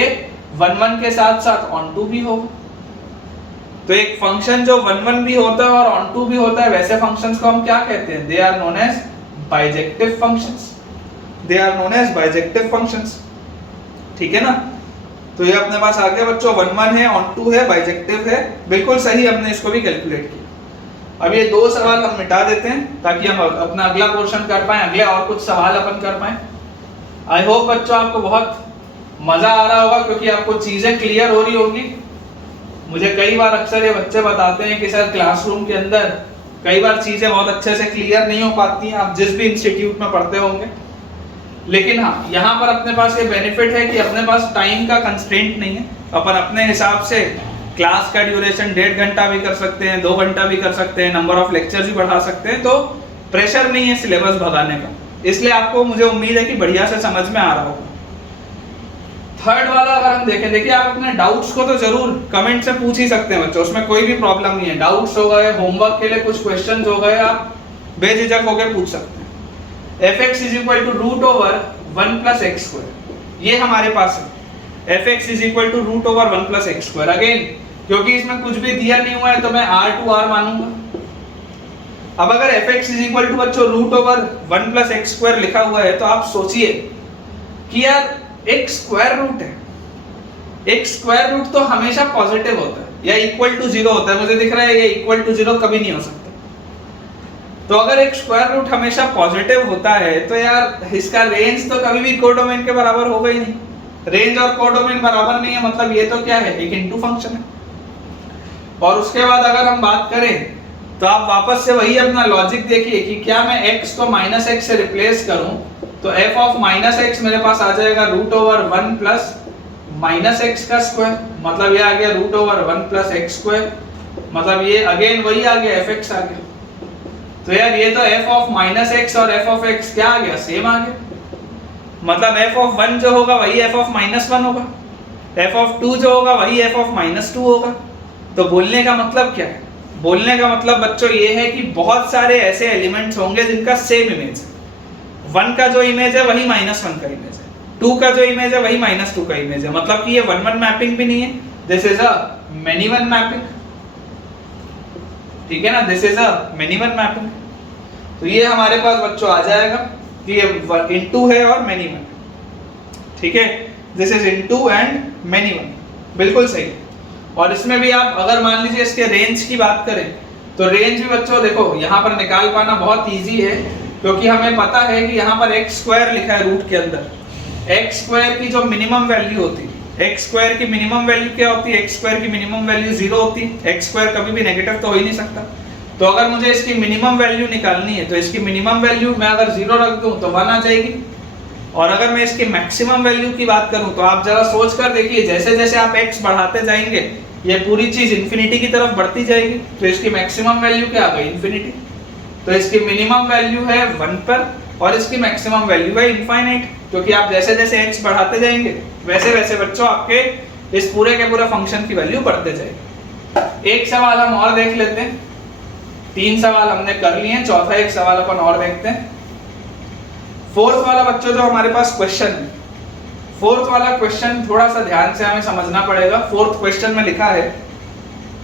1-1 के साथ साथ ऑन टू भी होगा। तो एक फंक्शन जो 1-1 भी होता है और ऑन टू भी होता है, वैसे फंक्शंस को हम क्या कहते हैं? They are known as bijective functions. They are known as bijective functions. ठीक है ना? तो ये अपने पास आ गया बच्चों, 1-1 है, ऑन टू है, बाइजेक्टिव है। बिल्कुल सही, हमने इसको भी कैलकुलेट किया। अब ये दो सवाल हम मिटा देते हैं ताकि हम अपना अगला पोर्शन कर पाए, अगले और कुछ सवाल अपन कर पाए। आई होप बच्चों आपको बहुत मजा आ रहा होगा, क्योंकि आपको चीजें क्लियर हो रही होंगी। मुझे कई बार अक्सर ये बच्चे बताते हैं कि सर क्लासरूम के अंदर कई बार चीजें बहुत अच्छे से क्लियर नहीं हो पाती हैं, आप जिस भी इंस्टीट्यूट में पढ़ते होंगे। लेकिन हाँ, यहाँ पर अपने पास ये बेनिफिट है कि अपने पास टाइम का कंस्ट्रेंट नहीं है। अपन अपने हिसाब से क्लास का ड्यूरेशन 1.5 घंटा भी कर सकते हैं, 2 घंटा भी कर सकते हैं, नंबर ऑफ लेक्चर्स भी बढ़ा सकते हैं। तो प्रेशर नहीं है सिलेबस भगाने का, इसलिए आपको मुझे उम्मीद है कि बढ़िया से समझ में आ रहा होगा। थर्ड वाला अगर हम देखें, देखिए आप अपने डाउट्स को तो जरूर कमेंट से पूछ ही सकते हैं बच्चों, उसमें कोई भी प्रॉब्लम नहीं है। डाउट्स हो गए, होमवर्क के लिए कुछ क्वेश्चंस हो गए, आप बेझिझक होकर पूछ सकते हैं। fx is equal to root over 1 plus x square, ये हमारे पास है। fx is equal to root over 1 plus x square. Again क्योंकि इसमें कुछ भी दिया नहीं हुआ है तो मैं r टू r मानूंगा। अब अगर fx इज इक्वल टू बच्चों root over 1 plus x square लिखा हुआ है तो आप सोचिए कि यार एक स्क्वायर रूट है, एक स्क्वायर रूट तो हमेशा पॉजिटिव होता है या इक्वल टू 0 होता है। मुझे दिख रहा है ये इक्वल टू 0 कभी नहीं हो सकता। तो अगर एक स्क्वायर रूट हमेशा पॉजिटिव होता है तो यार इसका रेंज तो कभी भी कोडोमेन के बराबर होगा ही नहीं। रेंज और कोडोमेन बराबर नहीं है, मतलब ये तो क्या है, एक इनटू फंक्शन है। और उसके बाद अगर हम बात करें तो आप वापस से वही अपना लॉजिक देखिए कि क्या मैं x को -x से रिप्लेस करूं तो f ऑफ -x मेरे पास आ जाएगा रूट ओवर 1 प्लस -x का स्क्वायर, मतलब ये आ गया root over 1 plus x square, मतलब ये अगेन वही आ गया fx आ गया। तो यार ये तो f ऑफ -x और f ऑफ x क्या आ गया, सेम आ गया। मतलब f ऑफ 1 जो होगा वही f ऑफ -1 होगा, f ऑफ 2 जो होगा वही f ऑफ -2 होगा। तो बोलने का मतलब क्या है? बोलने का मतलब बच्चों ये है कि बहुत सारे ऐसे एलिमेंट्स होंगे जिनका सेम इमेज है। 1 का जो इमेज है वही -1 का इमेज है, 2 का जो इमेज है वही -2 का इमेज है। मतलब कि ये 1-1 मैपिंग भी नहीं है, this is a many one mapping. ठीक है ना, this is a many one mapping. तो ये हमारे पास बच्चों आ जाएगा कि ये इनटू है और मेनी वन, ठीक है, this is into and many one, बिल्कुल सही। और इसमें भी आप अगर मान लीजिए इसके रेंज की बात करें तो रेंज भी बच्चों देखो यहाँ पर निकाल पाना बहुत इजी है, क्योंकि हमें पता है कि यहाँ पर x स्क्वायर लिखा है रूट के अंदर। x स्क्वायर की जो मिनिमम वैल्यू होती है, x स्क्वायर की मिनिमम वैल्यू क्या होती है, x स्क्वायर की मिनिमम वैल्यू 0 होती है। x स्क्वायर कभी भी नेगेटिव तो हो ही नहीं सकता। तो अगर मुझे इसकी मिनिमम वैल्यू निकालनी है तो इसकी मिनिमम वैल्यू मैं अगर 0 रख दूं तो 1 आ जाएगी। और अगर मैं इसकी मैक्सिमम वैल्यू की बात करूं तो आप जरा सोच कर देखिए, जैसे जैसे आप x बढ़ाते जाएंगे ये पूरी चीज इंफिनिटी की तरफ बढ़ती जाएगी। तो इसकी मैक्सिमम वैल्यू क्या आ गई, इंफिनिटी। तो इसकी मिनिमम वैल्यू है 1 पर और इसकी मैक्सिमम वैल्यू है इनफाइनाइट, क्योंकि आप जैसे जैसे x बढ़ाते जाएंगे वैसे वैसे बच्चों आपके इस पूरे के पूरे फंक्शन की वैल्यू बढ़ते जाएगी। एक सवाल हम और देख लेते हैं, 3 सवाल हमने कर लिए हैं, चौथा एक सवाल अपन और देखते हैं। फोर्थ वाला बच्चों जो हमारे पास क्वेश्चन है, फोर्थ वाला क्वेश्चन थोड़ा सा ध्यान से हमें समझना पड़ेगा। फोर्थ क्वेश्चन में लिखा है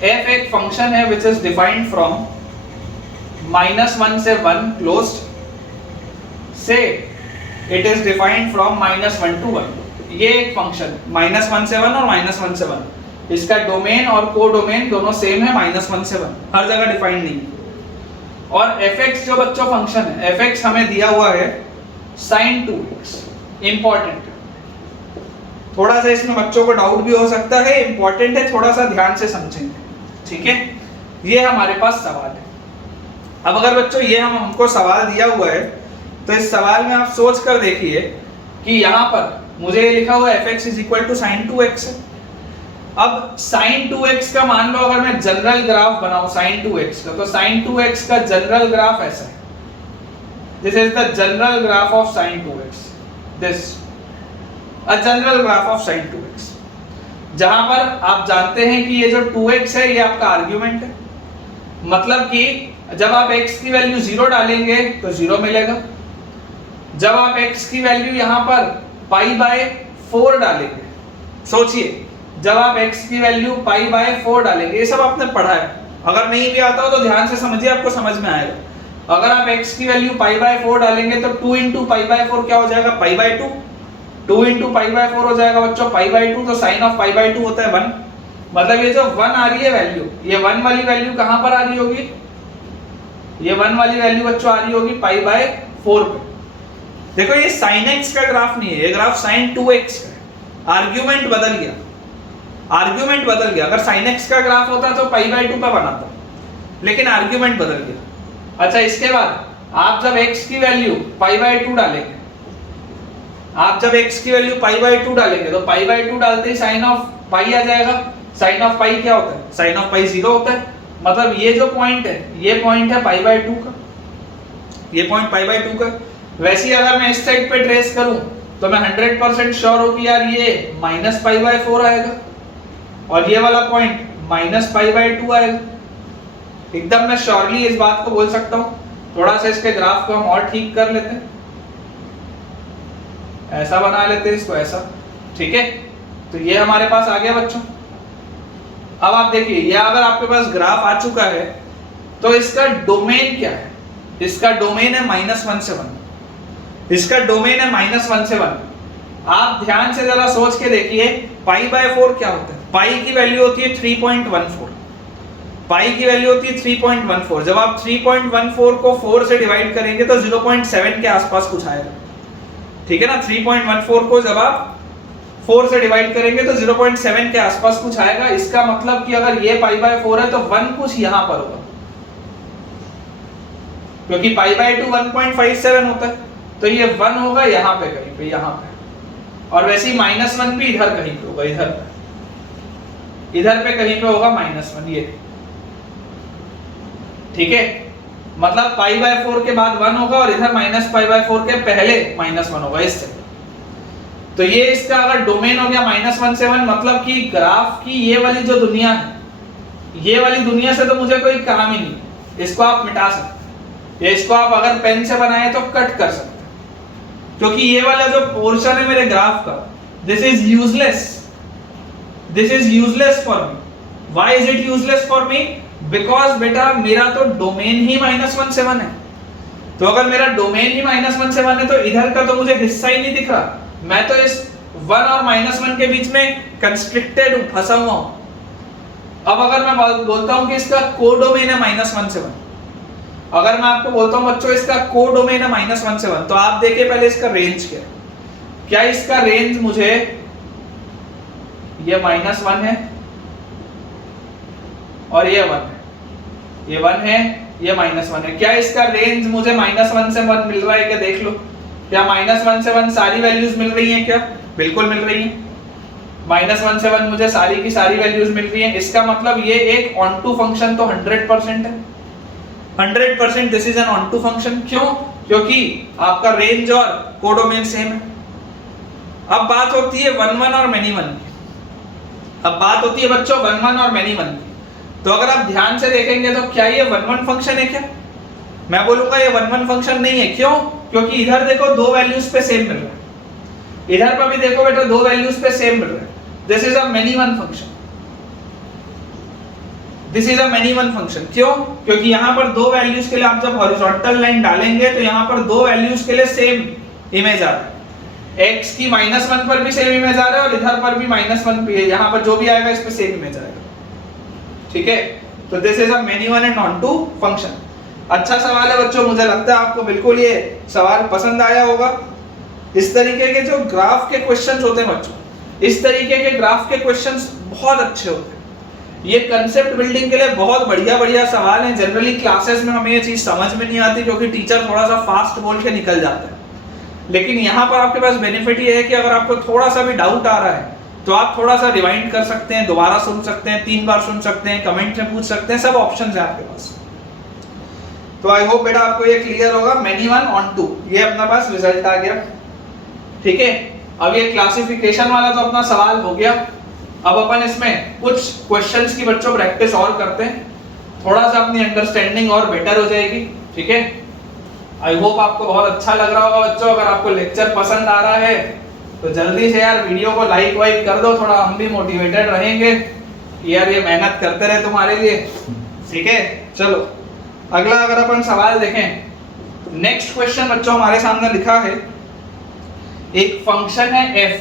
f एक फंक्शन है विच इज डिफाइंड फ्रॉम -1 से 1 क्लोज्ड से it is defined from -1 to 1। ये एक फंक्शन -1 से 1 और -1 से 1, इसका डोमेन और कोडोमेन दोनों सेम है, -1 से 1, हर जगह डिफाइंड नहीं है। और fx जो बच्चों फंक्शन है, fx हमें दिया हुआ है sin 2x। इंपॉर्टेंट, थोड़ा सा इसमें बच्चों को डाउट भी हो सकता है, इंपॉर्टेंट है, थोड़ा सा ध्यान से समझेंगे, ठीक है। ये हमारे पास सवाल है। अब अगर बच्चों ये हमको सवाल दिया हुआ है तो इस सवाल में आप सोच कर देखिए कि यहाँ पर मुझे ये लिखा हुआ fx is equal to sin 2x है। अब sin 2x का मान लो अगर मैं जनरल ग्राफ बनाऊं sin 2x का, तो sin 2x का जनरल ग्राफ ऐसा है, this is the general graph of sin 2x, this a general graph of sin 2x, जहां पर आप जानते हैं कि ये जो 2x है ये आपका आर्ग्यूमेंट है, मतलब कि जब आप x की वैल्यू 0 डालेंगे तो 0 मिलेगा, जब आप x की वैल्यू यहाँ पर π/4 डालेंगे, सोचिए जब आप x की वैल्यू π/4 डालेंगे, ये सब आपने पढ़ा है, अगर नहीं भी आता हो तो ध्यान से समझिए, आपको समझ में आएगा। अगर आप x की वैल्यू π/4 डालेंगे तो 2 × π/4 क्या हो जाएगा, π/2, 2 × π/4 हो जाएगा बच्चों π/2, तो sin ऑफ π/2 होता है 1, मतलब ये जो 1 आ रही है वैल्यू, ये 1 वाली वैल्यू कहां पर आ रही होगी, ये 1 वाली वैल्यू बच्चों आ रही होगी π/4 पे। देखो ये sin x का ग्राफ नहीं है, ये ग्राफ sin 2x का है, आर्ग्यूमेंट बदल गया, आर्ग्यूमेंट बदल गया। अगर sin x का ग्राफ होता तो π/2 पे बनाता, लेकिन आर्ग्यूमेंट बदल गया। अच्छा, इसके बाद आप जब x की वैल्यू π/2 डालेंगे, आप जब x की वैल्यू π/2 डालेंगे तो π/2 डालते ही sin ऑफ π आ जाएगा। sin ऑफ π क्या होता है, sin ऑफ π 0 होता है, मतलब ये जो पॉइंट है ये पॉइंट है π/2 का, ये पॉइंट π/2 का। वैसे ही अगर मैं इस साइड पे ट्रेस करूं तो मैं 100% श्योर हूं कि यार ये -π/4 आएगा और ये वाला पॉइंट -π/2 आएगा, एकदम मैं श्योरली इस बात को बोल सकता हूं। थोड़ा सा इसके ग्राफ को हम और ठीक कर लेते हैं, ऐसा बना लेते हैं इसको, ऐसा, ठीक है। तो ये हमारे पास आ गया बच्चों। अब आप देखिए, ये अगर आपके पास ग्राफ आ चुका है तो इसका डोमेन क्या है, इसका डोमेन है -1 से 1, इसका डोमेन है -1 से 1। आप ध्यान से जरा सोच के देखिए π/4 क्या होता है, पाई की वैल्यू होती है 3.14, पाई की वैल्यू होती है 3.14। जब आप 3.14 को 4 से डिवाइड करेंगे तो 0.7 के आसपास कुछ आएगा, ठीक है ना। 3.14 को जब आप 4 से डिवाइड करेंगे तो 0.7 के आसपास कुछ आएगा। इसका मतलब कि अगर ये π/4 है तो 1 कुछ यहां पर होगा, क्योंकि π/2 1.57 होता है, तो ये 1 होगा यहां पे कहीं पे, यहां पे। और वैसे ही -1 भी इधर कहीं पे होगा, इधर पे कहीं पे होगा -1, ये, ठीक है। मतलब π/4 के बाद 1 होगा और इधर -π/4 के पहले -1 होगा, इससे। तो ये इसका अगर डोमेन हो गया -1 से 1, मतलब कि ग्राफ की ये वाली जो दुनिया है, ये वाली दुनिया से तो मुझे कोई काम ही नहीं, इसको आप मिटा सकते, या इसको आप अगर पेन से बनाए तो कट कर सकते, क्योंकि ये वाला जो पोर्शन है मेरे ग्राफ का, this is useless, this is useless for me. Why is it useless for me? Because बेटा मेरा तो डोमेन ही -1 से 1 है, तो अगर मेरा डोमेन ही -1 से 1 है तो इधर का तो मुझे हिस्सा ही नहीं दिख रहा, मैं तो इस 1 और -1 के बीच में कंस्ट्रिक्टेड हूं, फंसा हुआ हूं। अब अगर मैं बोलता हूं कि इसका कोडोमेन है -1 से 1, अगर मैं आपको बोलता हूं बच्चों इसका कोडोमेन है -1 से 1, तो आप देखिए पहले इसका रेंज क्या इसका रेंज मुझे ये -1 है और ये 1 है, ये 1 है, ये -1 है, क्या इसका रेंज मुझे -1 से 1 मिल रहा है क्या? देख लो, क्या -1 से 1 सारी वैल्यूज मिल रही हैं क्या? बिल्कुल मिल रही हैं। -1 से 1 मुझे सारी की सारी वैल्यूज मिल रही हैं, इसका मतलब ये एक ऑन टू फंक्शन तो 100% है, 100% this is an onto function. क्यों? क्योंकि आपका रेंज और कोडोमेन सेम है। अब बात होती है 1 1 और मेनी 1 की, अब बात होती है बच्चों 1 1 और मेनी 1 की। तो अगर आप ध्यान से देखेंगे तो क्या ये 1 1 फंक्शन है क्या? मैं बोलूंगा ये 1 1 फंक्शन नहीं है। क्यों? क्योंकि इधर देखो दो वैल्यूज पे सेम मिल रहा है, इधर पर भी देखो बेटा दो वैल्यूज पे सेम मिल रहा है, this is a many 1 function, this is a many 1 function. क्यों? क्योंकि यहाँ पर दो वैल्यूज के लिए आप जब हॉरिजॉन्टल लाइन डालेंगे तो यहाँ पर दो वैल्यूज के लिए सेम इमेज आ रहा है, x की -1 पर भी सेम इमेज आ रहा है और इधर पर भी -1 भी है, यहाँ पर जो भी आएगा इस पे सेम इमेज आएगा, ठीक है? तो this is a many 1 and onto function. अच्छा सवाल है बच्चों, मुझे लगता है आपको बिल्कुल ये सवाल पसंद आया होगा। इस तरीके के जो ग्राफ के क्वेश्चंस होते हैं बच्चों, इस तरीके के ग्राफ के क्वेश्चंस बहुत अच्छे होते हैं, ये कंसेप्ट बिल्डिंग के लिए बहुत बढ़िया सवाल हैं। जनरली क्लासेस में हमें ये चीज समझ में नहीं आती क्योंकि टीचर थोड़ा सा फास्ट बोल के निकल जाता है, लेकिन यहाँ पर आपके पास बेनिफिट ये है कि अगर आपको थोड़ा सा भी डाउट आ रहा है तो आप थोड़ा सा रिवाइंड कर सकते हैं, दोबारा सुन सकते हैं, 3 बार सुन सकते हैं, कमेंट में पूछ सकते हैं, सब ऑप्शंस है आपके पास। तो आई होप बेटा आपको ये क्लियर होगा। मेनी 1 ऑन टू, ये अपना पास रिजल्ट आ गया, ठीक है? अब ये क्लासिफिकेशन वाला तो अपना सवाल हो गया। अब अपन इसमें कुछ क्वेश्चंस की बच्चों प्रैक्टिस और करते हैं, थोड़ा सा अपनी अंडरस्टैंडिंग और बेटर हो जाएगी, ठीक है? आई होप आपको बहुत अच्छा लग रहा होगा बच्चों। अगर आपको लेक्चर पसंद आ रहा है तो जल्दी से यार वीडियो को लाइक वाइक कर दो, थोड़ा हम भी मोटिवेटेड रहेंगे कि यार ये मेहनत करते रहे तुम्हारे लिए, ठीक है? चलो अगला अगर अपन सवाल देखें, नेक्स्ट क्वेश्चन बच्चों हमारे सामने लिखा है, एक फंक्शन है f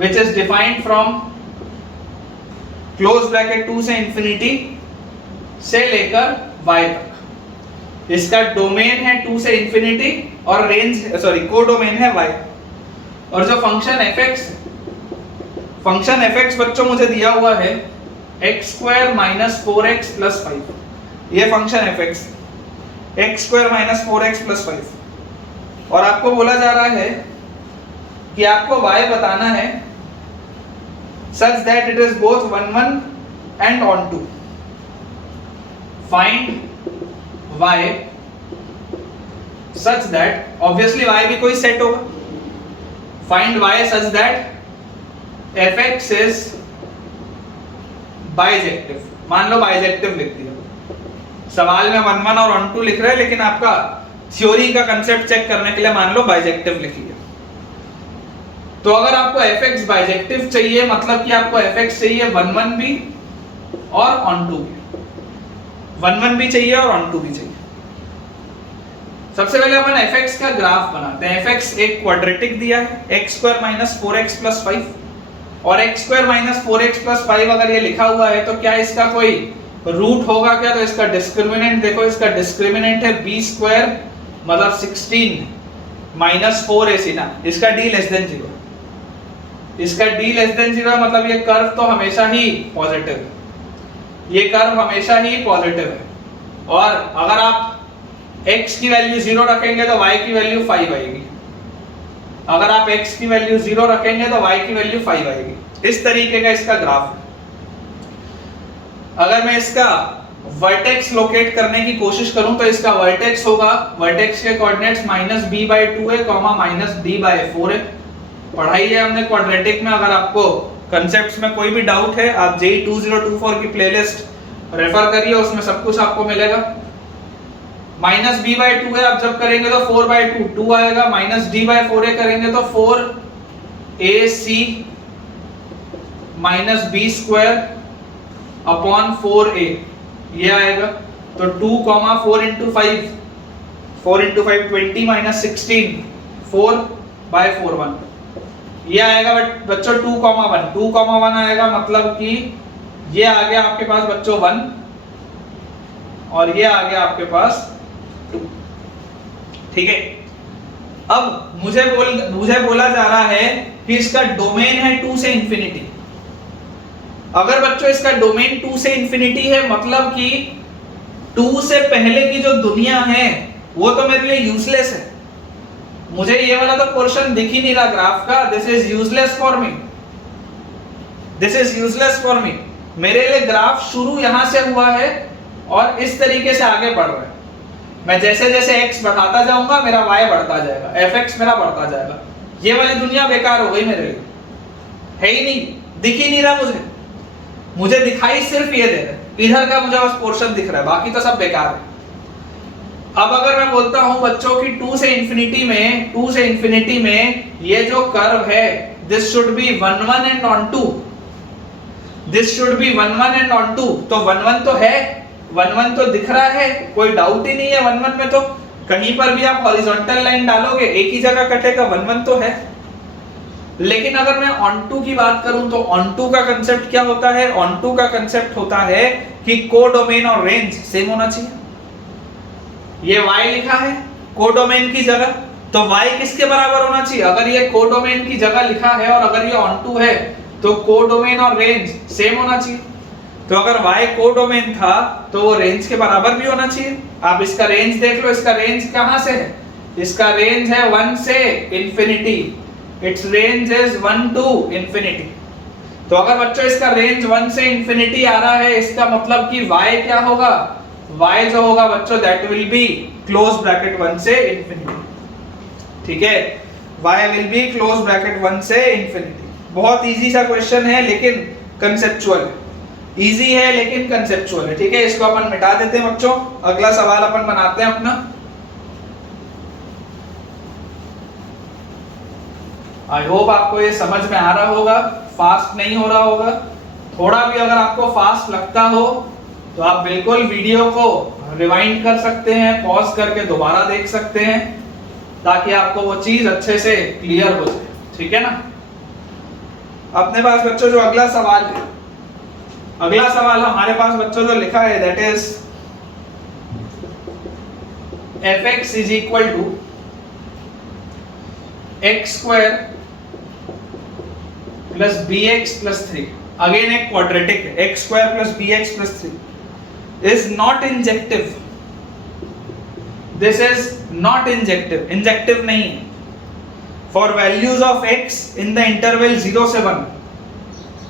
which is defined from close bracket 2 से इंफिनिटी से लेकर y तक, इसका डोमेन है 2 से इंफिनिटी और रेंज कोडोमेन है y। और जो फंक्शन fx बच्चों मुझे दिया हुआ है x² - 4x + 5, ये फंक्शन fx x² - 4x + 5, और आपको बोला जा रहा है कि आपको y बताना है such that it is both 1 1 and onto. Find y such that obviously y भी कोई सेट होगा, find y such that fx is bijective. मान लो बाइजेक्टिव लिख दिया, सवाल में 1 1 और onto लिख रहे हैं लेकिन आपका थ्योरी का कंसेप्ट चेक करने के लिए मान लो बाइजेक्टिव लिख लिया। तो अगर आपको fx बाइजेक्टिव चाहिए मतलब कि आपको fx चाहिए 1 1 भी और onto भी, 1 1 भी चाहिए और onto भी चाहिए। सबसे पहले अपन fx का ग्राफ बनाते हैं। fx एक क्वाड्रेटिक दिया है x² - 4x + 5, और x² - 4x + 5 अगर ये लिखा हुआ है तो क्या इसका कोई रूट होगा क्या? तो इसका डिस्क्रिमिनेंट देखो, इसका डिस्क्रिमिनेंट है b² मतलब 16 - 4ac ना, इसका d <0, इसका d <0 मतलब ये कर्व तो हमेशा ही पॉजिटिव है, ये कर्व हमेशा ही पॉजिटिव है। और अगर आप x की वैल्यू 0 रखेंगे तो y की वैल्यू 5 आएगी, अगर आप x की वैल्यू 0 रखेंगे तो y की वैल्यू 5 आएगी। इस तरीके का इसका ग्राफ है। अगर मैं इसका वर्टेक्स लोकेट करने की कोशिश करूं तो इसका वर्टेक्स होगा, वर्टेक्स के कोऑर्डिनेट्स -b/2 है, -d/4 है। पढ़ाई है हमने क्वाड्रेटिक में। अगर आपको कंसेप्ट्स में कोई भी डाउट है आप JEE 2024 की प्लेलिस्ट रेफर करिए, उसमें सब कुछ आपको मिलेगा। -b/2 है, आप जब करेंगे तो 4/2 2 आएगा, -d/4 करेंगे तो 4ac - b² / 4a, ये आएगा। तो 2 comma 4 into 5, 4 into 5 20 minus 16, 4 by 4 1, ये आएगा बच्चों 2 कॉमा 1, 2 कॉमा 1 आएगा, मतलब कि ये आ गया आपके पास बच्चों 1 और ये आ गया आपके पास 2। ठीक है, अब मुझे बोला जा रहा है कि इसका डोमेन है 2 से इंफिनिटी। अगर बच्चों इसका डोमेन 2 से इंफिनिटी है, मतलब कि 2 से पहले की जो दुनिया है वो तो मेरे लिए यूजलेस है। मुझे ये वाला तो पोर्शन दिख ही नहीं रहा ग्राफ का, this is useless for me, this is useless for me. मेरे लिए ग्राफ शुरू यहां से हुआ है और इस तरीके से आगे बढ़ रहा है। मैं जैसे जैसे x बढ़ाता जाऊंगा मेरा y बढ़ता जाएगा, fx मेरा बढ़ता जाएगा। ये वाली दुनिया बेकार हो गई मेरे लिए, है ही नहीं, दिख ही नहीं रहा मुझे दिखाई सिर्फ ये दे रहा है, इधर का मुझे बस पोर्शन दिख रहा है, बाकी तो सब बेकार है। अब अगर मैं बोलता हूं बच्चों की 2 से इंफिनिटी में ये जो कर्व है this should B 1 1 and on 2, this should B 1 1 and on 2, तो 1 1 तो है, 1 1 तो दिख रहा है, कोई डाउट ही नहीं है। 1 1 में तो कहीं पर भी आप हॉरिजॉन्टल लाइन डालोगे एक ही जगह कटेगा, 1 1 तो है। लेकिन अगर मैं ऑन टू की बात करूं तो ऑन टू का कंसेप्ट क्या होता है? ऑन टू का कंसेप्ट होता है कि कोडोमेन और रेंज सेम होना चाहिए। ये y लिखा है कोडोमेन की जगह, तो y किसके बराबर होना चाहिए? अगर ये कोडोमेन की जगह लिखा है और अगर ये ऑन टू है तो कोडोमेन और रेंज सेम होना चाहिए। तो अगर y कोडोमेन था तो वो रेंज के बराबर भी होना चाहिए। आप इसका रेंज देख लो, इसका रेंज कहां से है? इसका रेंज है 1 से infinity, its range is 1 to infinity. तो अगर बच्चों इसका रेंज 1 से इंफिनिटी आ रहा है, इसका मतलब कि y क्या होगा? y जो होगा बच्चों that will be close bracket 1 से इंफिनिटी। ठीक है, y will be close bracket 1 से इंफिनिटी। बहुत इजी सा क्वेश्चन है लेकिन कंसेप्चुअल है, इजी है लेकिन कंसेप्चुअल है। ठीक है, इसको अपन मिटा देते हैं बच्चों, अगला सवाल अपन बनाते हैं अपना। आई होप आपको ये समझ में आ रहा होगा, फास्ट नहीं हो रहा होगा। थोड़ा भी अगर आपको फास्ट लगता हो तो आप बिल्कुल वीडियो को रिवाइंड कर सकते हैं, पॉज करके दोबारा देख सकते हैं ताकि आपको वो चीज अच्छे से क्लियर हो जाए। ठीक है ना। अपने पास बच्चों जो अगला सवाल है, अगला सवाल हमारे पास बच्चों जो लिखा है that is fx is equal to x square plus bx plus 3। Again एक क्वाड्रेटिक है, x square plus bx plus 3 is not injective. This is not injective, injective नहीं है। For values of x in the interval 0 से 1,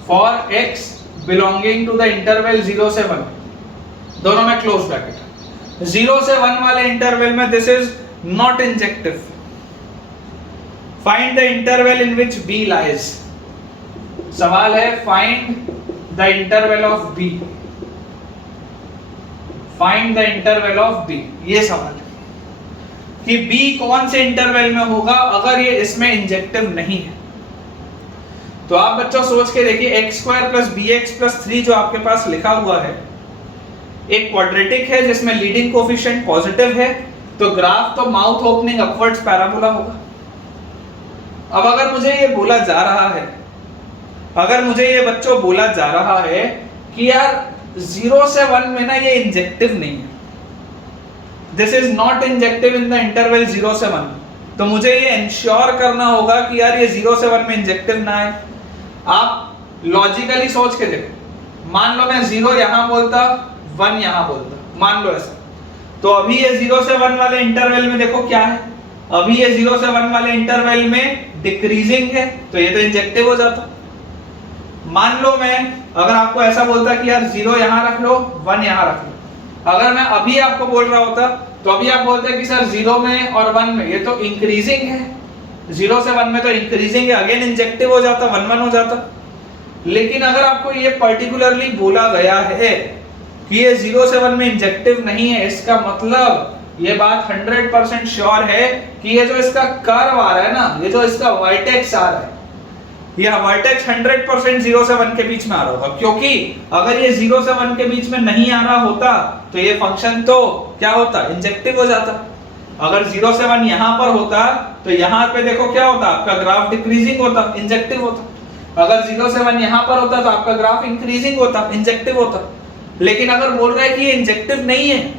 for x belonging to the interval 0 से 1, दोनों में close bracket. 0 से 1 वाले इंटरवल में this is not injective. Find the interval in which b lies. सवाल है find the interval of b, find the interval of b। ये सवाल है कि b कौन से इंटरवल में होगा अगर ये इसमें इंजेक्टिव नहीं है। तो आप बच्चों सोच के देखिए, x square plus bx plus 3 जो आपके पास लिखा हुआ है एक क्वाड्रेटिक है जिसमें लीडिंग कोफिशिएंट पॉजिटिव है, तो ग्राफ तो माउथ ओपनिंग अपवर्ड्स पैराबोला होगा। अब अगर मुझे ये बोला जा रहा है, अगर मुझे ये बच्चों बोला जा रहा है कि यार 0 से 1 में ना ये इंजेक्टिव नहीं है, this is not injective in the interval 0 से 1, तो मुझे ये इंश्योर करना होगा कि यार ये 0 से 1 में इंजेक्टिव ना है। आप लॉजिकली सोच के देखो, मान लो मैं 0 यहां बोलता 1 यहां बोलता, मान लो ऐसा, तो अभी ये 0 से 1 वाले इंटरवल में देखो क्या है, अभी ये 0 से 1 वाले इंटरवल में डिक्रीजिंग है, तो ये तो इंजेक्टिव हो जाता। मान लो मैं अगर आपको ऐसा बोलता कि यार 0 यहां रख लो 1 यहां रख लो, अगर मैं अभी आपको बोल रहा होता तो अभी आप बोलते कि सर 0 में और 1 में ये तो इंक्रीजिंग है, 0 से 1 में तो इंक्रीजिंग है, अगेन इंजेक्टिव हो जाता, 1 1 हो जाता। लेकिन अगर आपको ये पर्टिकुलरली बोला गया है कि ये 0 से 1 में इंजेक्टिव नहीं है, इसका मतलब ये बात 100% श्योर है कि ये जो इसका कर्व आ रहा है ना, ये जो इसका वर्टेक्स आ रहा है, यह वर्टेक्स 100% 0 से 1 के बीच में आ रहा होगा, क्योंकि अगर ये 0 से 1 के बीच में नहीं आ रहा होता तो ये फंक्शन तो क्या होता, इंजेक्टिव हो जाता। अगर 0 से 1 यहाँ पर होता तो यहाँ पे देखो क्या होता, आपका ग्राफ डिक्रीजिंग होता, इंजेक्टिव होता। अगर 0 से 1 यहाँ पर होता तो आपका ग्राफ इंक्रीजिंग होता, इंजेक्टिव होता। लेकिन अगर बोल रहा है कि ये इंजेक्टिव नहीं है,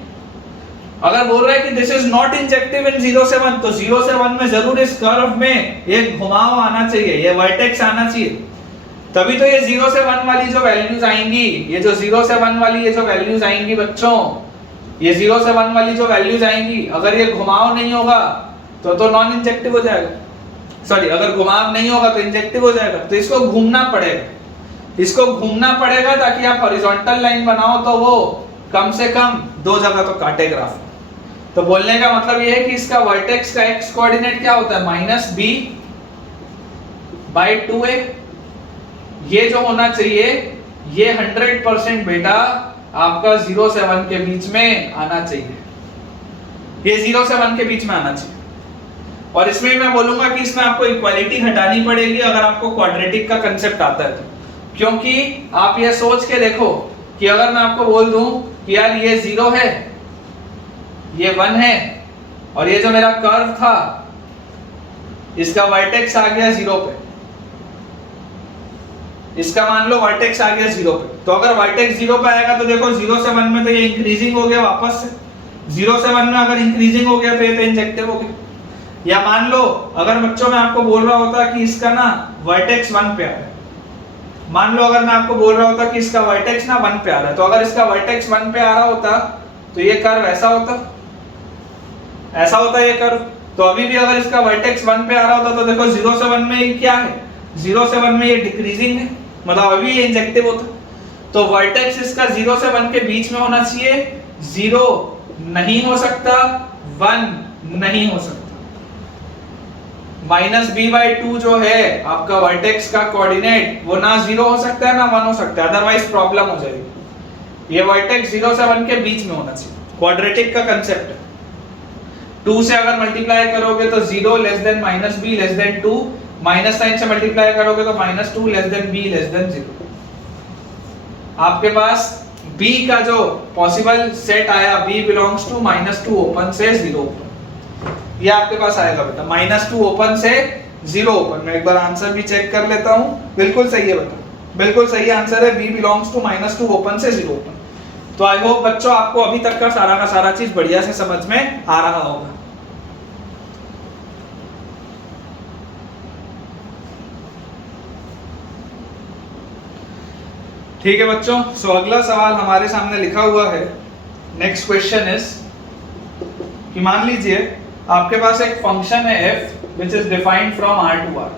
अगर बोल रहा है कि दिस इज नॉट इंजेक्टिव इन 0 से 1, तो 0 से 1 में जरूर इस कर्व में एक घुमाव आना चाहिए, ये वर्टेक्स आना चाहिए, तभी तो ये 0 से 1 वाली जो वैल्यूज आएंगी, ये जो 0 से 1 वाली ये जो वैल्यूज आएंगी बच्चों, ये 0 से 1 वाली जो वैल्यूज आएंगी, अगर ये घुमाव नहीं होगा तो नॉन इंजेक्टिव हो जाएगा, सॉरी अगर घुमाव नहीं होगा तो इंजेक्टिव हो जाएगा। तो इसको घूमना पड़ेगा, इसको घूमना पड़ेगा ताकि आप हॉरिजॉन्टल लाइन बनाओ तो वो कम से कम 2 जगह तो काटे ग्राफ। तो बोलने का मतलब ये है कि इसका वर्टेक्स का x कोऑर्डिनेट क्या होता है, -b/2a। ये जो होना चाहिए ये 100% बेटा आपका 0 से 1 के बीच में आना चाहिए, ये 0 से 1 के बीच में आना चाहिए। और इसमें मैं बोलूंगा कि इसमें आपको इक्वालिटी हटानी पड़ेगी अगर आपको क्वाड्रेटिक का कंसेप्ट आता है तो, क्योंकि आप ये सोच के देखो कि अगर मैं आपको बोल दूं कि यार ये 0 है, ये 1 है, और ये जो मेरा कर्व था इसका वर्टेक्स आ गया 0 पे, इसका मान लो वर्टेक्स आ गया 0 पे, तो अगर वर्टेक्स 0 पे आएगा तो देखो 0 से 1 में तो ये इंक्रीजिंग हो गया वापस से, 0 से 1 में अगर इंक्रीजिंग हो गया तो ये तो इंजेक्टिव हो गया। या मान लो अगर बच्चों मैं आपको बोल रहा होता कि इसका ना वर्टेक्स 1 पे आ रहा है, मान लो अगर मैं आपको बोल रहा होता कि इसका वर्टेक्स ना 1 पे आ रहा है, तो अगर इसका वर्टेक्स 1 पे आ रहा होता तो ये कर्व ऐसा होता, ऐसा होता ये कर्व। तो अभी भी अगर इसका वर्टेक्स 1 पे आ रहा होता तो देखो 0 से 1 में ये क्या है, 0 से 1 में ये डिक्रीजिंग है, मतलब अभी ये इंजेक्टिव होता। तो वर्टेक्स इसका 0 से 1 के बीच में होना चाहिए, 0 नहीं हो सकता, 1 नहीं हो सकता। -b/2 जो है आपका वर्टेक्स का कोऑर्डिनेट वो ना 0 हो सकता है ना 1 हो सकता है, अदरवाइज प्रॉब्लम हो जाएगी। ये वर्टेक्स 0 से 1 के बीच में होना चाहिए, क्वाड्रेटिक का कंसेप्ट है। 2 से अगर मल्टीप्लाई करोगे तो 0 less than -b less than 2, minus sign से मल्टीप्लाई करोगे तो -2 less than b less than 0। आपके पास b का जो पॉसिबल सेट आया b बिलोंग्स टू -2 ओपन से 0 ओपन, ये आपके पास आएगा बेटा -2 ओपन से 0 ओपन। मैं एक बार आंसर भी चेक कर लेता हूं, बिल्कुल सही है बेटा, बिल्कुल सही आंसर है, b बिलोंग्स टू -2 ओपन से 0 ओपन। तो आई होप बच्चों आपको अभी तक का सारा चीज बढ़िया से समझ में आ रहा होगा। ठीक है बच्चों, सो अगला सवाल हमारे सामने लिखा हुआ है। नेक्स्ट क्वेश्चन इज कि मान लीजिए आपके पास एक फंक्शन है f which is defined from r to r,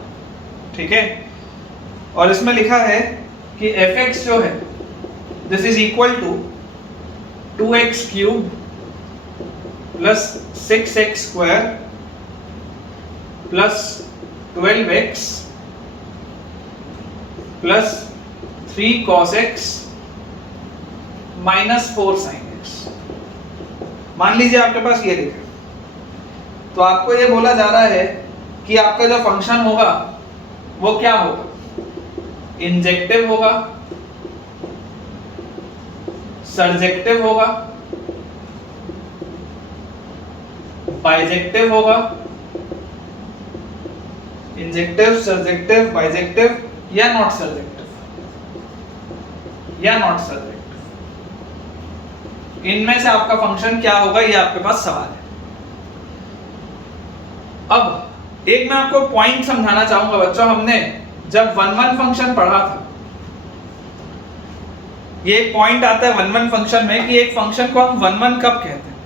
ठीक है, और इसमें लिखा है कि fx जो है this is equal to 2x cube plus 6x square plus 12x plus 3 cos x minus 4 sin x। मान लीजिए आपके पास ये लिखा, तो आपको ये बोला जा रहा है कि आपका जो फंक्शन होगा वो क्या होगा, इंजेक्टिव होगा, सर्जेक्टिव होगा, बाइजेक्टिव होगा, इंजेक्टिव, सर्जेक्टिव, बाइजेक्टिव या नॉट सर्जेक्टिव, या नॉट सर्जेक्टिव। इनमें से आपका फंक्शन क्या होगा, ये आपके पास सवाल है। अब एक मैं आपको पॉइंट समझाना चाहूंगा बच्चों, हमने जब 1-1 फंक्शन पढ़ा था, ये एक पॉइंट आता है 1-1 फंक्शन में कि एक फंक्शन को हम 1-1 कब कहते हैं।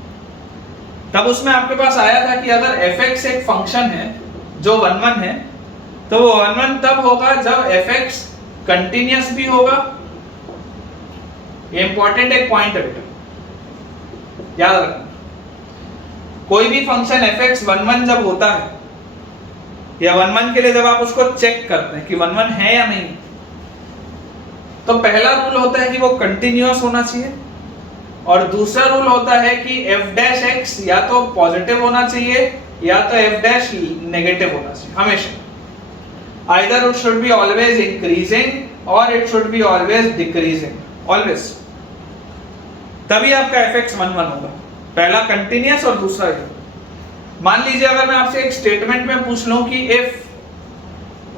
तब उसमें आपके पास आया था कि अगर fx एक फंक्शन है जो 1-1 है, तो वो 1-1 तब होगा जब fx कंटिन्यूअस भी होगा। ये इंपॉर्टेंट एक पॉइंट है बेटा, याद रखना। कोई भी फंक्शन fx 1-1 जब होता है, या 1-1 के लिए जब आप उसको चेक करते हैं कि 1-1 है या नहीं, तो पहला रूल होता है कि वो कंटिन्यूअस होना चाहिए, और दूसरा रूल होता है कि f' या तो पॉजिटिव होना चाहिए या तो f' नेगेटिव होना चाहिए हमेशा। Either it should be always increasing और it should be always decreasing, always, तभी आपका fx 1 1 होगा। पहला कंटिन्यूअस और दूसरा ये। मान लीजिए अगर मैं आपसे एक स्टेटमेंट में पूछ लूं कि if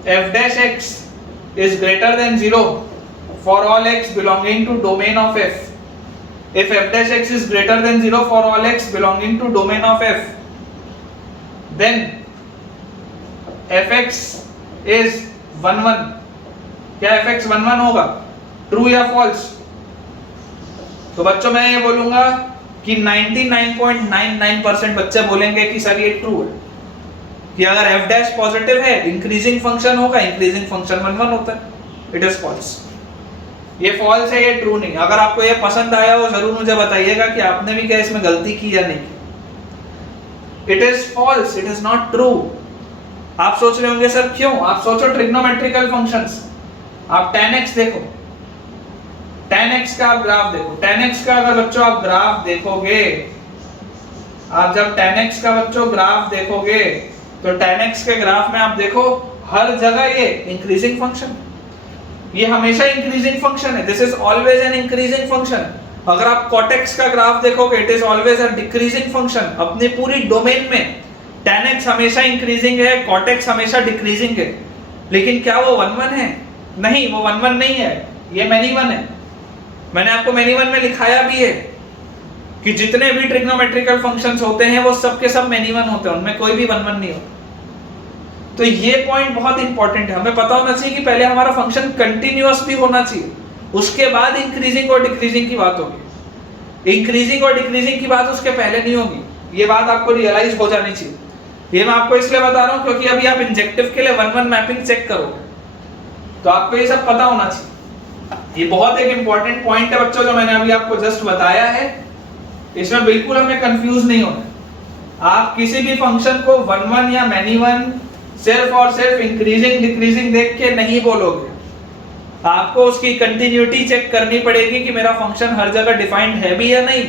f dash x is greater than 0 for all x belonging to domain of f, if f dash x is greater than 0 for all x belonging to domain of f, then fx is 1 1, क्या fx 1 1 होगा, true या false? तो बच्चों मैं ये बोलूंगा कि 99.99% बच्चे बोलेंगे कि सर ये ट्रू है, कि अगर f डैश पॉजिटिव है इंक्रीजिंग फंक्शन होगा, इंक्रीजिंग फंक्शन 1 1 होता है, इट इज फॉल्स। ये फॉल्स है, ये ट्रू नहीं। अगर आपको ये पसंद आया हो जरूर मुझे बताइएगा कि आपने भी क्या इसमें गलती की या नहीं की। It is false, it is not true. आप सोच रहे होंगे सर क्यों? आप सोचो ट्रिग्नोमेट्रिकल फंक्शंस, आप tan x देखो, tan x का आप ग्राफ देखो, tan x का अगर बच्चों आप ग्राफ देखोगे, आप जब tan x का बच्चों ग्राफ देखोगे तो tan x के ग्राफ में आप देखो हर जगह ये इंक्रीजिंग फंक्शन, ये हमेशा इंक्रीजिंग फंक्शन है, this is always an increasing function. अगर आप cot x का ग्राफ देखोगे it is always a decreasing function. अपनी पूरी डोमेन में tan x हमेशा इंक्रीजिंग है, cot x हमेशा डिक्रीजिंग है, लेकिन क्या वो 1 1 है? नहीं, वो 1 1 नहीं है, ये many one है। मैंने आपको many one में लिखाया भी है कि जितने भी ट्रिग्नोमेट्रिकल फंक्शंस होते हैं वो सब के सब many one होते हैं, उनमें कोई भी 1 1 नहीं होता। तो ये पॉइंट बहुत इंपॉर्टेंट है, हमें पता होना चाहिए कि पहले हमारा फंक्शन कंटिन्यूअस भी होना चाहिए, उसके बाद इंक्रीजिंग और डिक्रीजिंग की बात होगी। इंक्रीजिंग और डिक्रीजिंग की बात उसके पहले नहीं होगी, ये बात आपको रियलाइज हो जानी चाहिए। ये मैं आपको इसलिए बता रहा हूँ क्योंकि अभी आप इंजेक्टिव के लिए 1 1 मैपिंग चेक करोगे तो आपको ये सब पता होना चाहिए। ये बहुत एक इंपॉर्टेंट पॉइंट है बच्चों, जो मैंने अभी आपको जस्ट बताया है, इसमें बिल्कुल हमें कंफ्यूज नहीं होना। आप किसी भी फंक्शन को 1 1 या many one सिर्फ और सिर्फ इंक्रीजिंग डिक्रीजिंग देख के नहीं बोलोगे, आपको उसकी कंटिन्यूटी चेक करनी पड़ेगी कि मेरा फंक्शन हर जगह डिफाइंड है भी या नहीं,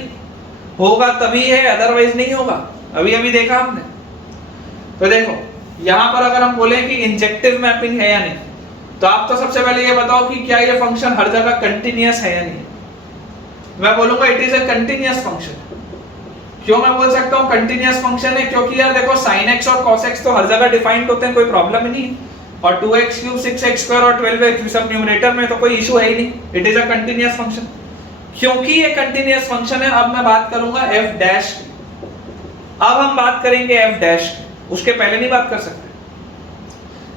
होगा तभी है, अदरवाइज नहीं होगा। अभी अभी देखा आपने। तो देखो यहां पर अगर हम बोले कि इंजेक्टिव मैपिंग है या नहीं, तो आप तो सबसे पहले ये बताओ कि क्या ये फंक्शन हर जगह कंटिन्यूअस है या नहीं। मैं बोलूंगा it is a continuous function. क्यों मैं बोल सकता हूं कंटिन्यूअस फंक्शन है? क्योंकि यार देखो sin x और cos x तो हर जगह डिफाइंड होते हैं, कोई प्रॉब्लम ही नहीं, और 2x क्यूब 6x स्क्वायर और 12x सब न्यूमरेटर में, तो कोई इशू है ही नहीं, it is a continuous function. क्योंकि ये कंटिन्यूअस फंक्शन है, अब मैं बात करूंगा f डैश की। अब हम बात करेंगे f डैश की, उसके पहले नहीं बात कर सकते।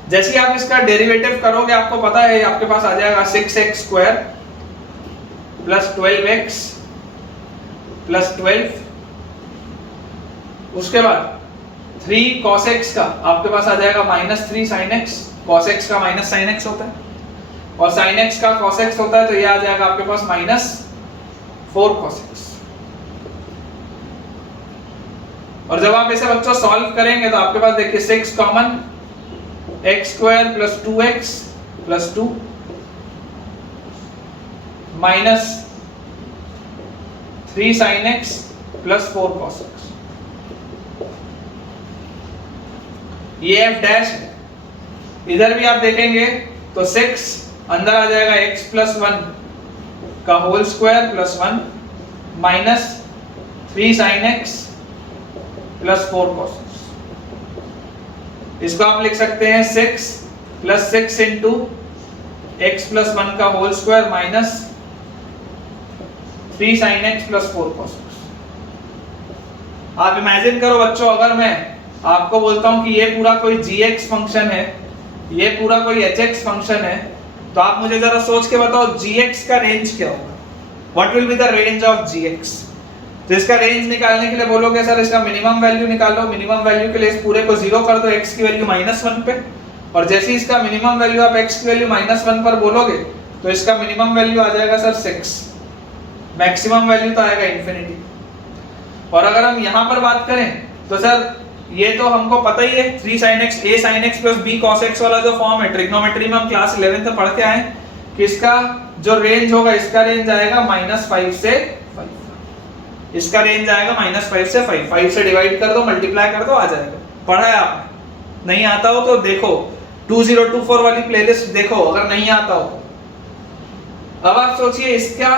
जैसे आप इसका डेरिवेटिव करोगे आपको पता है आपके पास आ जाएगा 6x square plus 12x plus 12, उसके बाद 3 cos x का आपके पास आ जाएगा -3 sin x, cos x का माइनस sin x होता है, और sin x का cos x होता है, तो ये आ जाएगा आपके पास -4 cos x। और जब आप इसे बच्चों सॉल्व करेंगे तो आपके पास देखिए 6 common, x square plus 2x plus 2 minus 3 sin x plus 4 cos x, ये f डैश है। इधर भी आप देखेंगे तो 6 अंदर आ जाएगा x प्लस 1 का whole square plus 1 minus 3 sin x plus 4 cos x। इसको आप लिख सकते हैं 6 प्लस 6 इंटू x प्लस 1 का whole square minus 3 sin x plus 4 cos x। आप इमेजिन करो बच्चों, अगर मैं आपको बोलता हूं कि ये पूरा कोई gx फंक्शन है, ये पूरा कोई hx फंक्शन है, तो आप मुझे जरा सोच के बताओ gx का रेंज क्या होगा? What will be the range of gx? तो इसका रेंज निकालने के लिए बोलोगे सर इसका मिनिमम वैल्यू निकालो। मिनिमम वैल्यू के लिए इस पूरे को 0 कर दो x की वैल्यू -1 पे, और जैसे ही इसका मिनिमम वैल्यू आप x की वैल्यू -1 पर बोलोगे तो इसका मिनिमम वैल्यू आ जाएगा सर 6, मैक्सिमम वैल्यू तो आएगा इंफिनिटी। और अगर हम यहां पर बात करें तो सर ये तो हमको पता ही है 3 sin x a sin x plus b cos x वाला जो फॉर्म है, ट्रिग्नोमेट्री में हम क्लास 11 में पढ़ के आए कि इसका जो रेंज होगा, इसका रेंज आएगा -5 से 5, इसका रेंज आएगा -5 से 5, 5 से डिवाइड कर दो, मल्टीप्लाई कर दो, आ जाएगा। पढ़ा है आपने? नहीं आता हो तो देखो 2024 वाली प्लेलिस्ट देखो अगर नहीं आता हो। अब आप सोचिए इसका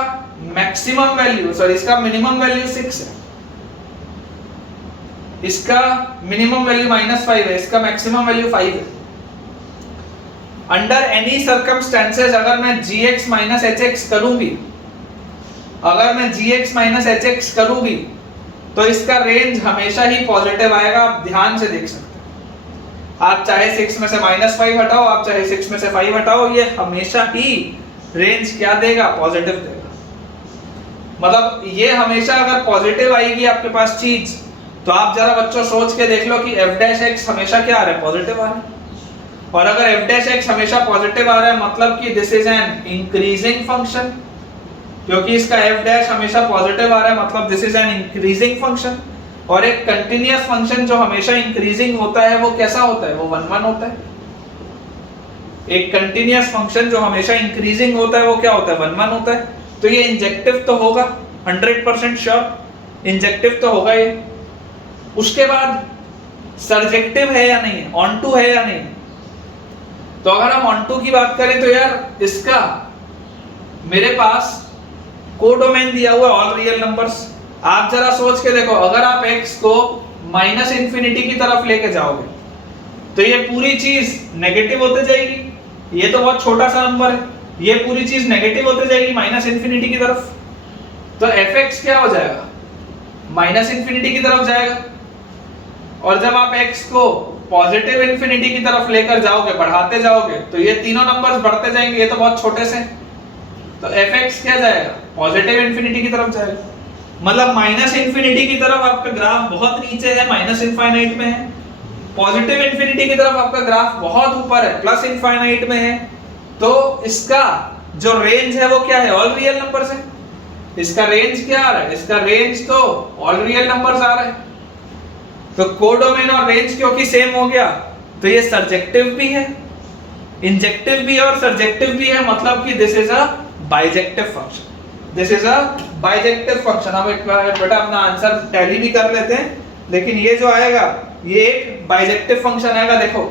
मैक्सिमम वैल्यू इसका मिनिमम वैल्यू 6 है, इसका मिनिमम वैल्यू -5 है, इसका मैक्सिमम वैल्यू 5 है। अंडर एनी सर्कमस्टेंसेस अगर मैं gx माइनस hx करूंगी, अगर मैं gx माइनस hx करूंगी तो इसका रेंज हमेशा ही पॉजिटिव आएगा। आप ध्यान से देख सकते हैं, आप चाहे 6 में से -5 हटाओ, आप चाहे 6 में से 5 हटाओ, ये हमेशा ही रेंज क्या देगा? पॉजिटिव देगा। मतलब ये हमेशा अगर पॉजिटिव आएगी आपके पास चीज, तो आप जरा बच्चों सोच के देख लो कि f' हमेशा क्या आ रहा है? पॉजिटिव आ रहा है। और अगर f' हमेशा पॉजिटिव आ रहा है मतलब कि this is an increasing function, क्योंकि इसका f' हमेशा पॉजिटिव आ रहा है मतलब this is an increasing function. और एक कंटीन्यूअस फंक्शन जो हमेशा इंक्रीजिंग होता है वो कैसा होता है? वो 1 1 होता है। एक कंटीन्यूअस फंक्शन जो हमेशा इंक्रीजिंग होता है वो क्या होता है? 1 1 होता है। तो ये इंजेक्टिव तो होगा, 100% श्योर इंजेक्टिव तो होगा ये। उसके बाद सर्जेक्टिव है या नहीं, ऑन टू है या नहीं। तो अगर हम ऑन टू की बात करें तो यार इसका मेरे पास कोडोमेन दिया हुआ है ऑल रियल नंबर्स। आप जरा सोच के देखो, अगर आप x को -इंफिनिटी की तरफ लेके जाओगे तो ये पूरी चीज नेगेटिव होते जाएगी। ये तो बहुत छोटा सा नंबर है, ये पूरी चीज नेगेटिव होते जाएगी -इंफिनिटी की तरफ। तो fx क्या हो जाएगा? -इंफिनिटी की तरफ जाएगा। और जब आप x को पॉजिटिव इंफिनिटी की तरफ लेकर जाओगे, बढ़ाते जाओगे, तो ये तीनों नंबर्स बढ़ते जाएंगे। ये तो बहुत छोटे से, तो fx क्या जाएगा? पॉजिटिव इंफिनिटी की तरफ जाएगा। मतलब -इंफिनिटी की तरफ आपका ग्राफ बहुत नीचे है, -इनफाइनाइट में है। पॉजिटिव इंफिनिटी की तरफ आपका ग्राफ बहुत ऊपर है, +इनफाइनाइट में है। तो इसका जो रेंज है वो क्या है? ऑल रियल नंबर्स है। इसका रेंज क्या आ रहा है? इसका रेंज तो ऑल रियल नंबर्स आ रहा है। तो कोडोमेन और रेंज क्योंकि सेम हो गया तो ये सर्जेक्टिव भी है, इंजेक्टिव भी है और सर्जेक्टिव भी है। मतलब कि this is a bijective function, this is a bijective function. हम एक बार बेटा अपना आंसर टैली भी कर लेते हैं, लेकिन ये जो आएगा ये एक बाइजेक्टिव फंक्शन आएगा। देखो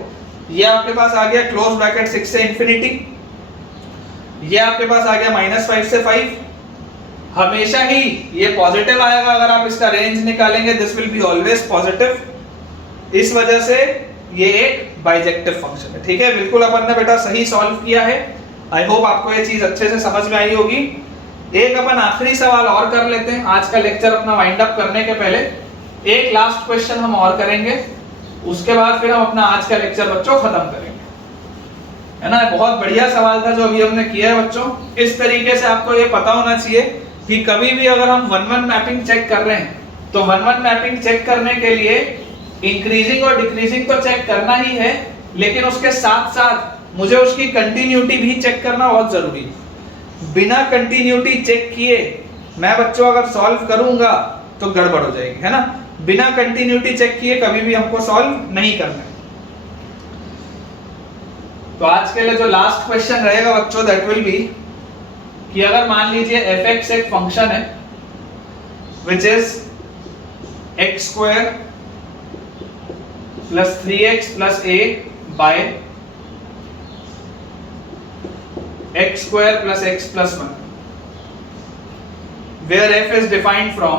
ये आपके पास आ गया क्लोज ब्रैकेट 6 से इंफिनिटी, ये आपके पास आ गया -5 से 5। हमेशा ही ये पॉजिटिव आएगा। अगर आप इसका रेंज निकालेंगे this will be always positive. इस वजह से ये एक बाइजेक्टिव फंक्शन है। ठीक है, बिल्कुल अपन ने बेटा सही सॉल्व किया है। आई होप आपको ये चीज अच्छे से समझ में आई होगी। एक अपन आखिरी सवाल और कर लेते हैं आज का लेक्चर अपना वाइंड अप करने के पहले। एक लास्ट क्वेश्चन हम और करेंगे, उसके बाद फिर हम अपना आज का लेक्चर बच्चों खत्म करेंगे, है ना। बहुत बढ़िया सवाल था जो अभी हमने किया है बच्चों। इस तरीके से आपको ये पता होना चाहिए कि कभी भी अगर हम 1-1 मैपिंग चेक कर रहे हैं तो 1-1 मैपिंग चेक करने के लिए इंक्रीजिंग और डिक्रीजिंग तो चेक करना ही है, लेकिन उसके साथ साथ मुझे उसकी कंटिन्यूटी भी चेक करना बहुत जरूरी है। बिना कंटिन्यूटी चेक किए मैं बच्चों अगर सॉल्व करूंगा तो गड़बड़ हो जाएगी, है ना। बिना कंटिन्यूटी चेक किए कभी भी हमको सॉल्व नहीं करना है। तो आज के लिए जो लास्ट क्वेश्चन रहेगा बच्चों दैट विल बी कि अगर मान लीजिए fx एक फंक्शन है which is x² + 3x + a by x² + x + 1 where f is defined from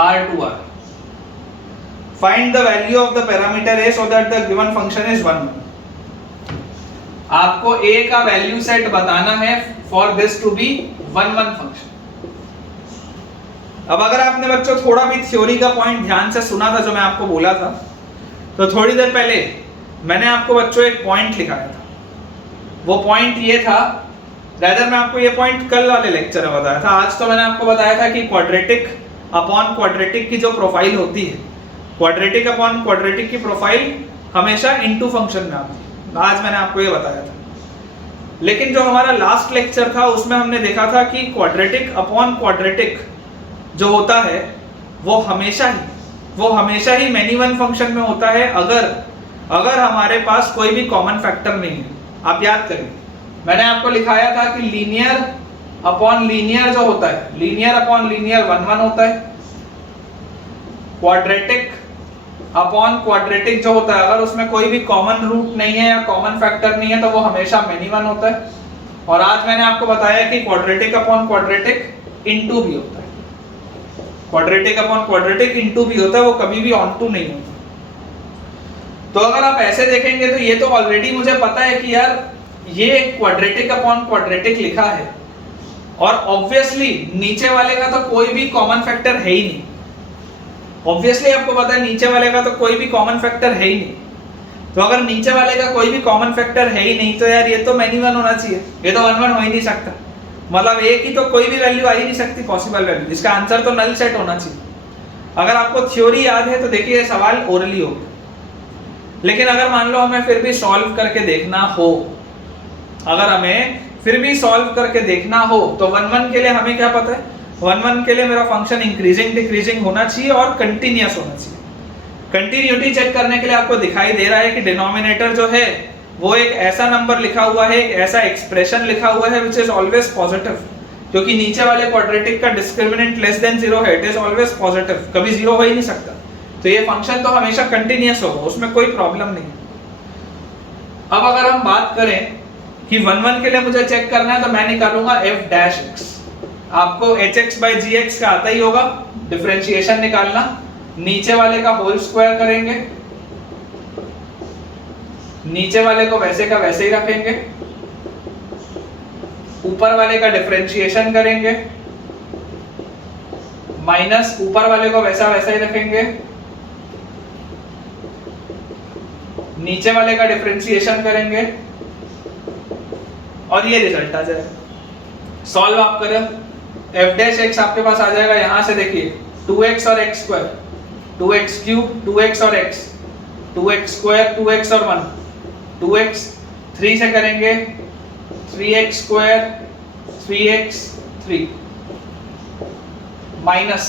R to R. Find the value of the parameter a so that the given function is 1 1. आपको a का value set बताना है for this to be 1 1 function. अब अगर आपने बच्चों थोड़ा भी थ्योरी का पॉइंट ध्यान से सुना था जो मैं आपको बोला था, तो थोड़ी देर पहले मैंने आपको बच्चों एक पॉइंट लिखाया था। वो पॉइंट ये था, रादर मैं आपको ये पॉइंट कल वाले लेक्चर में बताया था। आज तो मैंने आपको बताया था कि क्वाड्रेटिक अपॉन क्वाड्रेटिक की जो प्रोफाइल होती है, क्वाड्रेटिक अपॉन क्वाड्रेटिक की प्रोफाइल हमेशा इनटू फंक्शन में आती है। आज मैंने आपको ये बताया था। लेकिन जो हमारा लास्ट लेक्चर था उसमें हमने देखा था कि क्वाड्रेटिक अपॉन क्वाड्रेटिक जो होता है वो हमेशा ही मेनी वन फंक्शन में होता है अगर हमारे पास कोई भी कॉमन फैक्टर नहीं है। आप याद करिए मैंने आपको लिखाया था कि लीनियर अपॉन लीनियर जो होता है, लीनियर अपॉन लीनियर 1 1 होता है। क्वाड्रेटिक अपॉन क्वाड्रेटिक जो होता है, अगर उसमें कोई भी कॉमन रूट नहीं है या कॉमन फैक्टर नहीं है तो वो हमेशा मेनी वन होता है। और आज मैंने आपको बताया कि क्वाड्रेटिक अपॉन क्वाड्रेटिक इनटू भी होता है, क्वाड्रेटिक अपॉन क्वाड्रेटिक इनटू भी होता है, वो कभी भी ऑन टू नहीं होता। तो अगर आप ऐसे देखेंगे तो ये तो ऑलरेडी मुझे पता है कि यार ये क्वाड्रेटिक अपॉन क्वाड्रेटिक लिखा है, और ऑब्वियसली नीचे वाले का तो कोई भी कॉमन फैक्टर है ही नहीं। ऑब्वियसली आपको पता है नीचे वाले का तो कोई भी कॉमन फैक्टर है ही नहीं। तो अगर नीचे वाले का कोई भी कॉमन फैक्टर है ही नहीं तो यार ये तो मेनी वन होना चाहिए, ये तो वन वन हो ही नहीं सकता। मतलब एक ही तो कोई भी वैल्यू आ ही नहीं सकती पॉसिबल वैल्यू, इसका आंसर तो नल सेट होना चाहिए। अगर आपको थ्योरी याद है तो देखिए सवाल ओरली होगा, लेकिन अगर मान लो हमें फिर भी सॉल्व करके देखना हो, अगर हमें फिर भी सॉल्व करके देखना हो तो वन वन के लिए हमें क्या पता है, वन वन के लिए मेरा फंक्शन इंक्रीजिंग डिक्रीजिंग होना चाहिए और कंटिन्यूअस होना चाहिए। कंटिन्यूटी चेक करने के लिए आपको दिखाई दे रहा है कि डिनोमिनेटर जो है वो एक ऐसा नंबर लिखा हुआ है, एक ऐसा एक्सप्रेशन लिखा हुआ है विच इज ऑलवेज पॉजिटिव, क्योंकि नीचे वाले क्वाड्रेटिक का डिस्क्रिमिनेंट लेस देन 0 है, इट इज ऑलवेज पॉजिटिव, कभी 0 हो ही नहीं सकता। तो ये फंक्शन तो हमेशा कंटिन्यूअस होगा, उसमें कोई प्रॉब्लम नहीं। अब अगर हम बात करें कि वन वन के लिए मुझे चेक करना है तो मैं निकालूंगा f डैश x। आपको hx by gx का आता ही होगा, डिफरेंशिएशन निकालना, नीचे वाले का होल स्क्वायर करेंगे, नीचे वाले को वैसे का वैसे ही रखेंगे, ऊपर वाले का डिफरेंशिएशन करेंगे, माइनस ऊपर वाले को वैसा वैसा ही रखेंगे, नीचे वाले का डिफरेंशिएशन करेंगे और ये रिजल्ट आ जाएगा। सॉल्व आप करें, f डैश x आपके पास आ जाएगा, यहां से देखिए 2x और x square, 2x cube 2x और x, 2x स्क्वायर 2x और 1, 2x 3 से करेंगे 3x square 3x 3 minus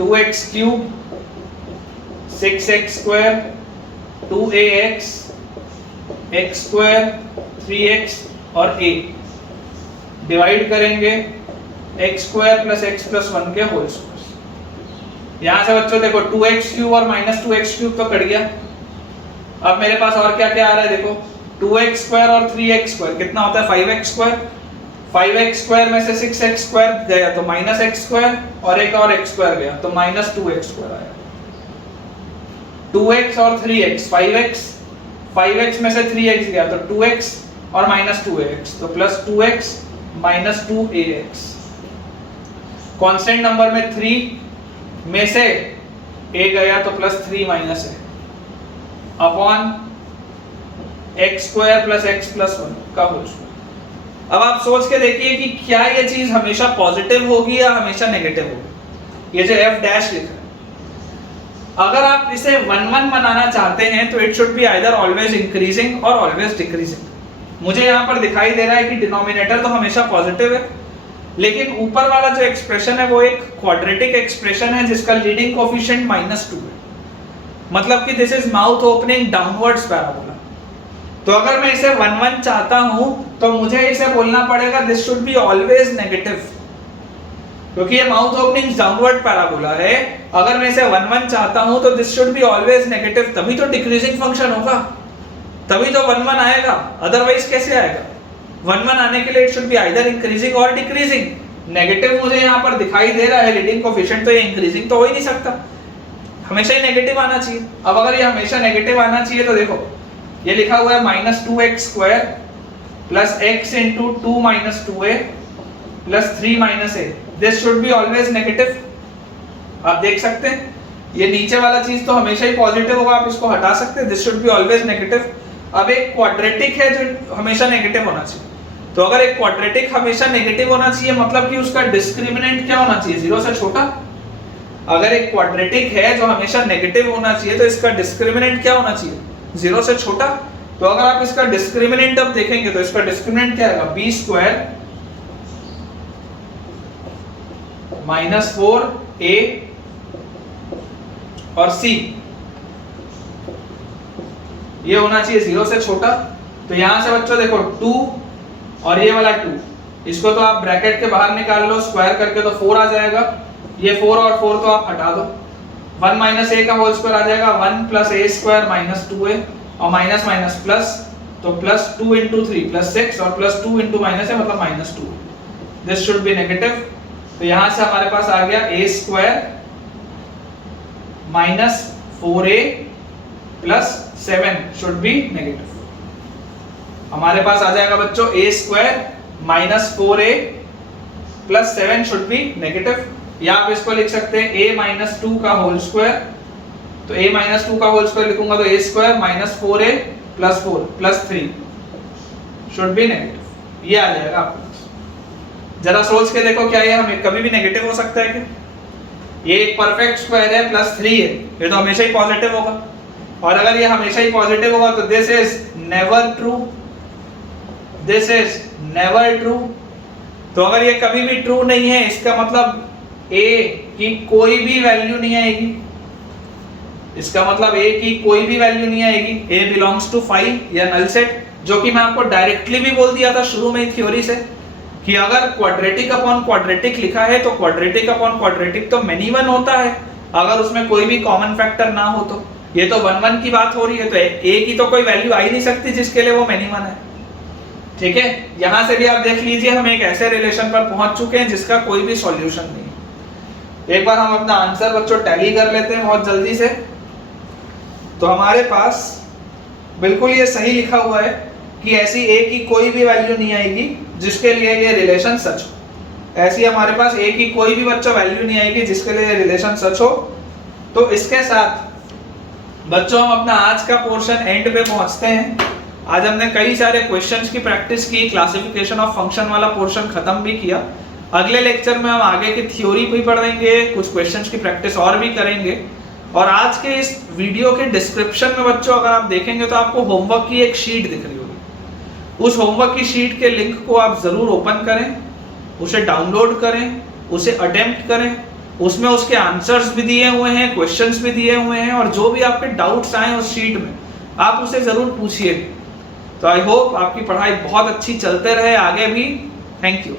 2x cube 6x square 2ax x square 3x और a डिवाइड करेंगे x square plus x plus 1 के होल स्क्वायर। यहां से बच्चों देखो 2x क्यूब और माइनस 2x क्यूब तो कट गया। अब मेरे पास और क्या क्या आ रहा है, देखो 2x स्क्वायर और 3x स्क्वायर कितना होता है 5x स्क्वायर, 5x स्क्वायर में से 6x स्क्वायर गया तो माइनस x स्क्वायर और एक और x स्क्वायर गया तो माइनस 2x स्क्वायर आया। 2x और 3x 5x में से 3x गया तो 2x और माइनस 2ax तो plus 2x minus 2ax। Constant number में 3 में से a गया तो plus 3 minus a upon x square plus x plus 1 का होल स्क्वायर। अब आप सोच के देखिए कि क्या ये चीज हमेशा पॉजिटिव होगी या हमेशा नेगेटिव होगी। ये जो f डैश लिखा है, अगर आप इसे 1 1 बनाना चाहते हैं तो it should be either always increasing और ऑलवेज डिक्रीजिंग। मुझे यहाँ पर दिखाई दे रहा है कि डिनोमिनेटर तो हमेशा पॉजिटिव है, लेकिन ऊपर वाला जो एक्सप्रेशन है वो एक क्वाड्रेटिक एक्सप्रेशन है जिसका लीडिंग कोएफिशिएंट -2 है, मतलब कि this is mouth opening downwards parabola. तो अगर मैं इसे 1 1 चाहता हूं तो मुझे इसे बोलना पड़ेगा this should be always negative, क्योंकि ये माउथ ओपनिंग डाउनवर्ड पैराबोला है। अगर मैं इसे 1 1 चाहता हूं तो this should be always negative, तभी तो डिक्रीजिंग फंक्शन होगा, तभी तो 1 1 आएगा, अदरवाइज कैसे आएगा। 1 1 आने के लिए it should be either increasing और डिक्रीजिंग। नेगेटिव मुझे यहाँ पर दिखाई दे रहा है लीडिंग कोएफिशिएंट, तो ये इंक्रीजिंग तो हो ही नहीं सकता, हमेशा ही नेगेटिव आना चाहिए। अब अगर ये हमेशा नेगेटिव आना चाहिए तो देखो ये लिखा हुआ है -2x square plus x into 2 minus 2a plus 3 minus a, this should be always negative. आप देख सकते हैं ये नीचे वाला चीज तो हमेशा ही पॉजिटिव होगा, आप इसको हटा सकते हैं, this should be always negative. अब एक क्वाड्रेटिक है जो हमेशा नेगेटिव होना चाहिए, तो अगर एक क्वाड्रेटिक हमेशा नेगेटिव होना चाहिए मतलब कि उसका डिस्क्रिमिनेंट क्या होना चाहिए, 0 से छोटा। अगर एक क्वाड्रेटिक है जो हमेशा नेगेटिव होना चाहिए तो इसका डिस्क्रिमिनेंट क्या होना चाहिए, 0 से छोटा। तो अगर आप इसका डिस्क्रिमिनेंट अब देखेंगे तो इसका डिस्क्रिमिनेंट क्या आएगा, b स्क्वायर माइनस 4a और c, ये होना चाहिए 0 से छोटा। तो यहां से बच्चों देखो 2 और ये वाला 2, इसको तो आप ब्रैकेट के बाहर निकाल लो, स्क्वायर करके तो 4 आ जाएगा, ये 4 और 4 तो आप हटा दो, 1 माइनस ए का होल स्क्वायर आ जाएगा 1 प्लस ए स्क्वायर माइनस 2a और माइनस माइनस प्लस, तो प्लस 2 इंटू 3 प्लस 6 और प्लस 2 इंटू माइनस है मतलब minus 2। This should be negative. तो यहां से हमारे पास आ गया a square minus 4a plus 7 should be negative. हमारे पास आ जाएगा बच्चों a square minus 4a plus 7 should be negative, या आप इसको लिख सकते हैं a माइनस 2 का होल स्क्वायर। तो a माइनस 2 का होल स्क्वायर लिखूंगा तो a square minus 4a plus 4 plus 3 should be negative. ये आ जाएगा आपके पास। जरा सोच के देखो क्या ये हमें कभी भी नेगेटिव हो सकता है क्या? ये एक परफेक्ट स्क्वायर है प्लस 3 है, ये तो हमेशा ही पॉजिटिव होगा। और अगर ये हमेशा ही पॉजिटिव होगा तो this is never true, this is never true. तो अगर ये कभी भी ट्रू नहीं है इसका मतलब a की कोई भी वैल्यू नहीं आएगी, इसका मतलब a की कोई भी वैल्यू नहीं आएगी। a बिलोंग्स टू 5 या नल सेट, जो कि मैं आपको डायरेक्टली भी बोल दिया था शुरू में ही थ्योरी से कि अगर क्वाड्रेटिक अपॉन क्वाड्रेटिक लिखा है तो क्वाड्रेटिक अपॉन क्वाड्रेटिक तो मेनी वन होता है, अगर उसमें कोई भी कॉमन फैक्टर ना हो तो। ये तो 1 1 की बात हो रही है, तो a की तो कोई वैल्यू आ ही नहीं सकती जिसके लिए वो मेनी वन है। ठीक है, यहां से भी आप देख लीजिए हम एक ऐसे रिलेशन पर पहुंच चुके हैं जिसका कोई भी सॉल्यूशन नहीं है। एक बार हम अपना आंसर बच्चों टैली कर लेते हैं बहुत जल्दी से। तो हमारे पास बिल्कुल ये सही लिखा हुआ है कि ऐसी a की कोई भी वैल्यू नहीं आएगी जिसके लिए ये रिलेशन सच हो। ऐसी हमारे पास a की कोई भी बच्चों वैल्यू नहीं आएगी जिसके लिए ये रिलेशन सच हो। तो इसके साथ बच्चों हम अपना आज का पोर्शन एंड पे पहुंचते हैं। आज हमने कई सारे क्वेश्चंस की प्रैक्टिस की, क्लासिफिकेशन ऑफ फंक्शन वाला पोर्शन खत्म भी किया। अगले लेक्चर में हम आगे की थ्योरी भी पढ़ेंगे, कुछ क्वेश्चंस की प्रैक्टिस और भी करेंगे। और आज के इस वीडियो के डिस्क्रिप्शन में बच्चों अगर आप देखेंगे तो आपको होमवर्क की एक शीट दिख रही होगी। उस होमवर्क की शीट के लिंक को आप जरूर ओपन करें, उसे डाउनलोड करें, उसे अटेम्प्ट करें। उसमें उसके आंसर्स भी दिए हुए हैं, क्वेश्चंस भी दिए हुए हैं, और जो भी आपके डाउट्स आए उस शीट में आप उसे जरूर पूछिए। तो आई होप आपकी पढ़ाई बहुत अच्छी चलते रहे आगे भी। Thank you.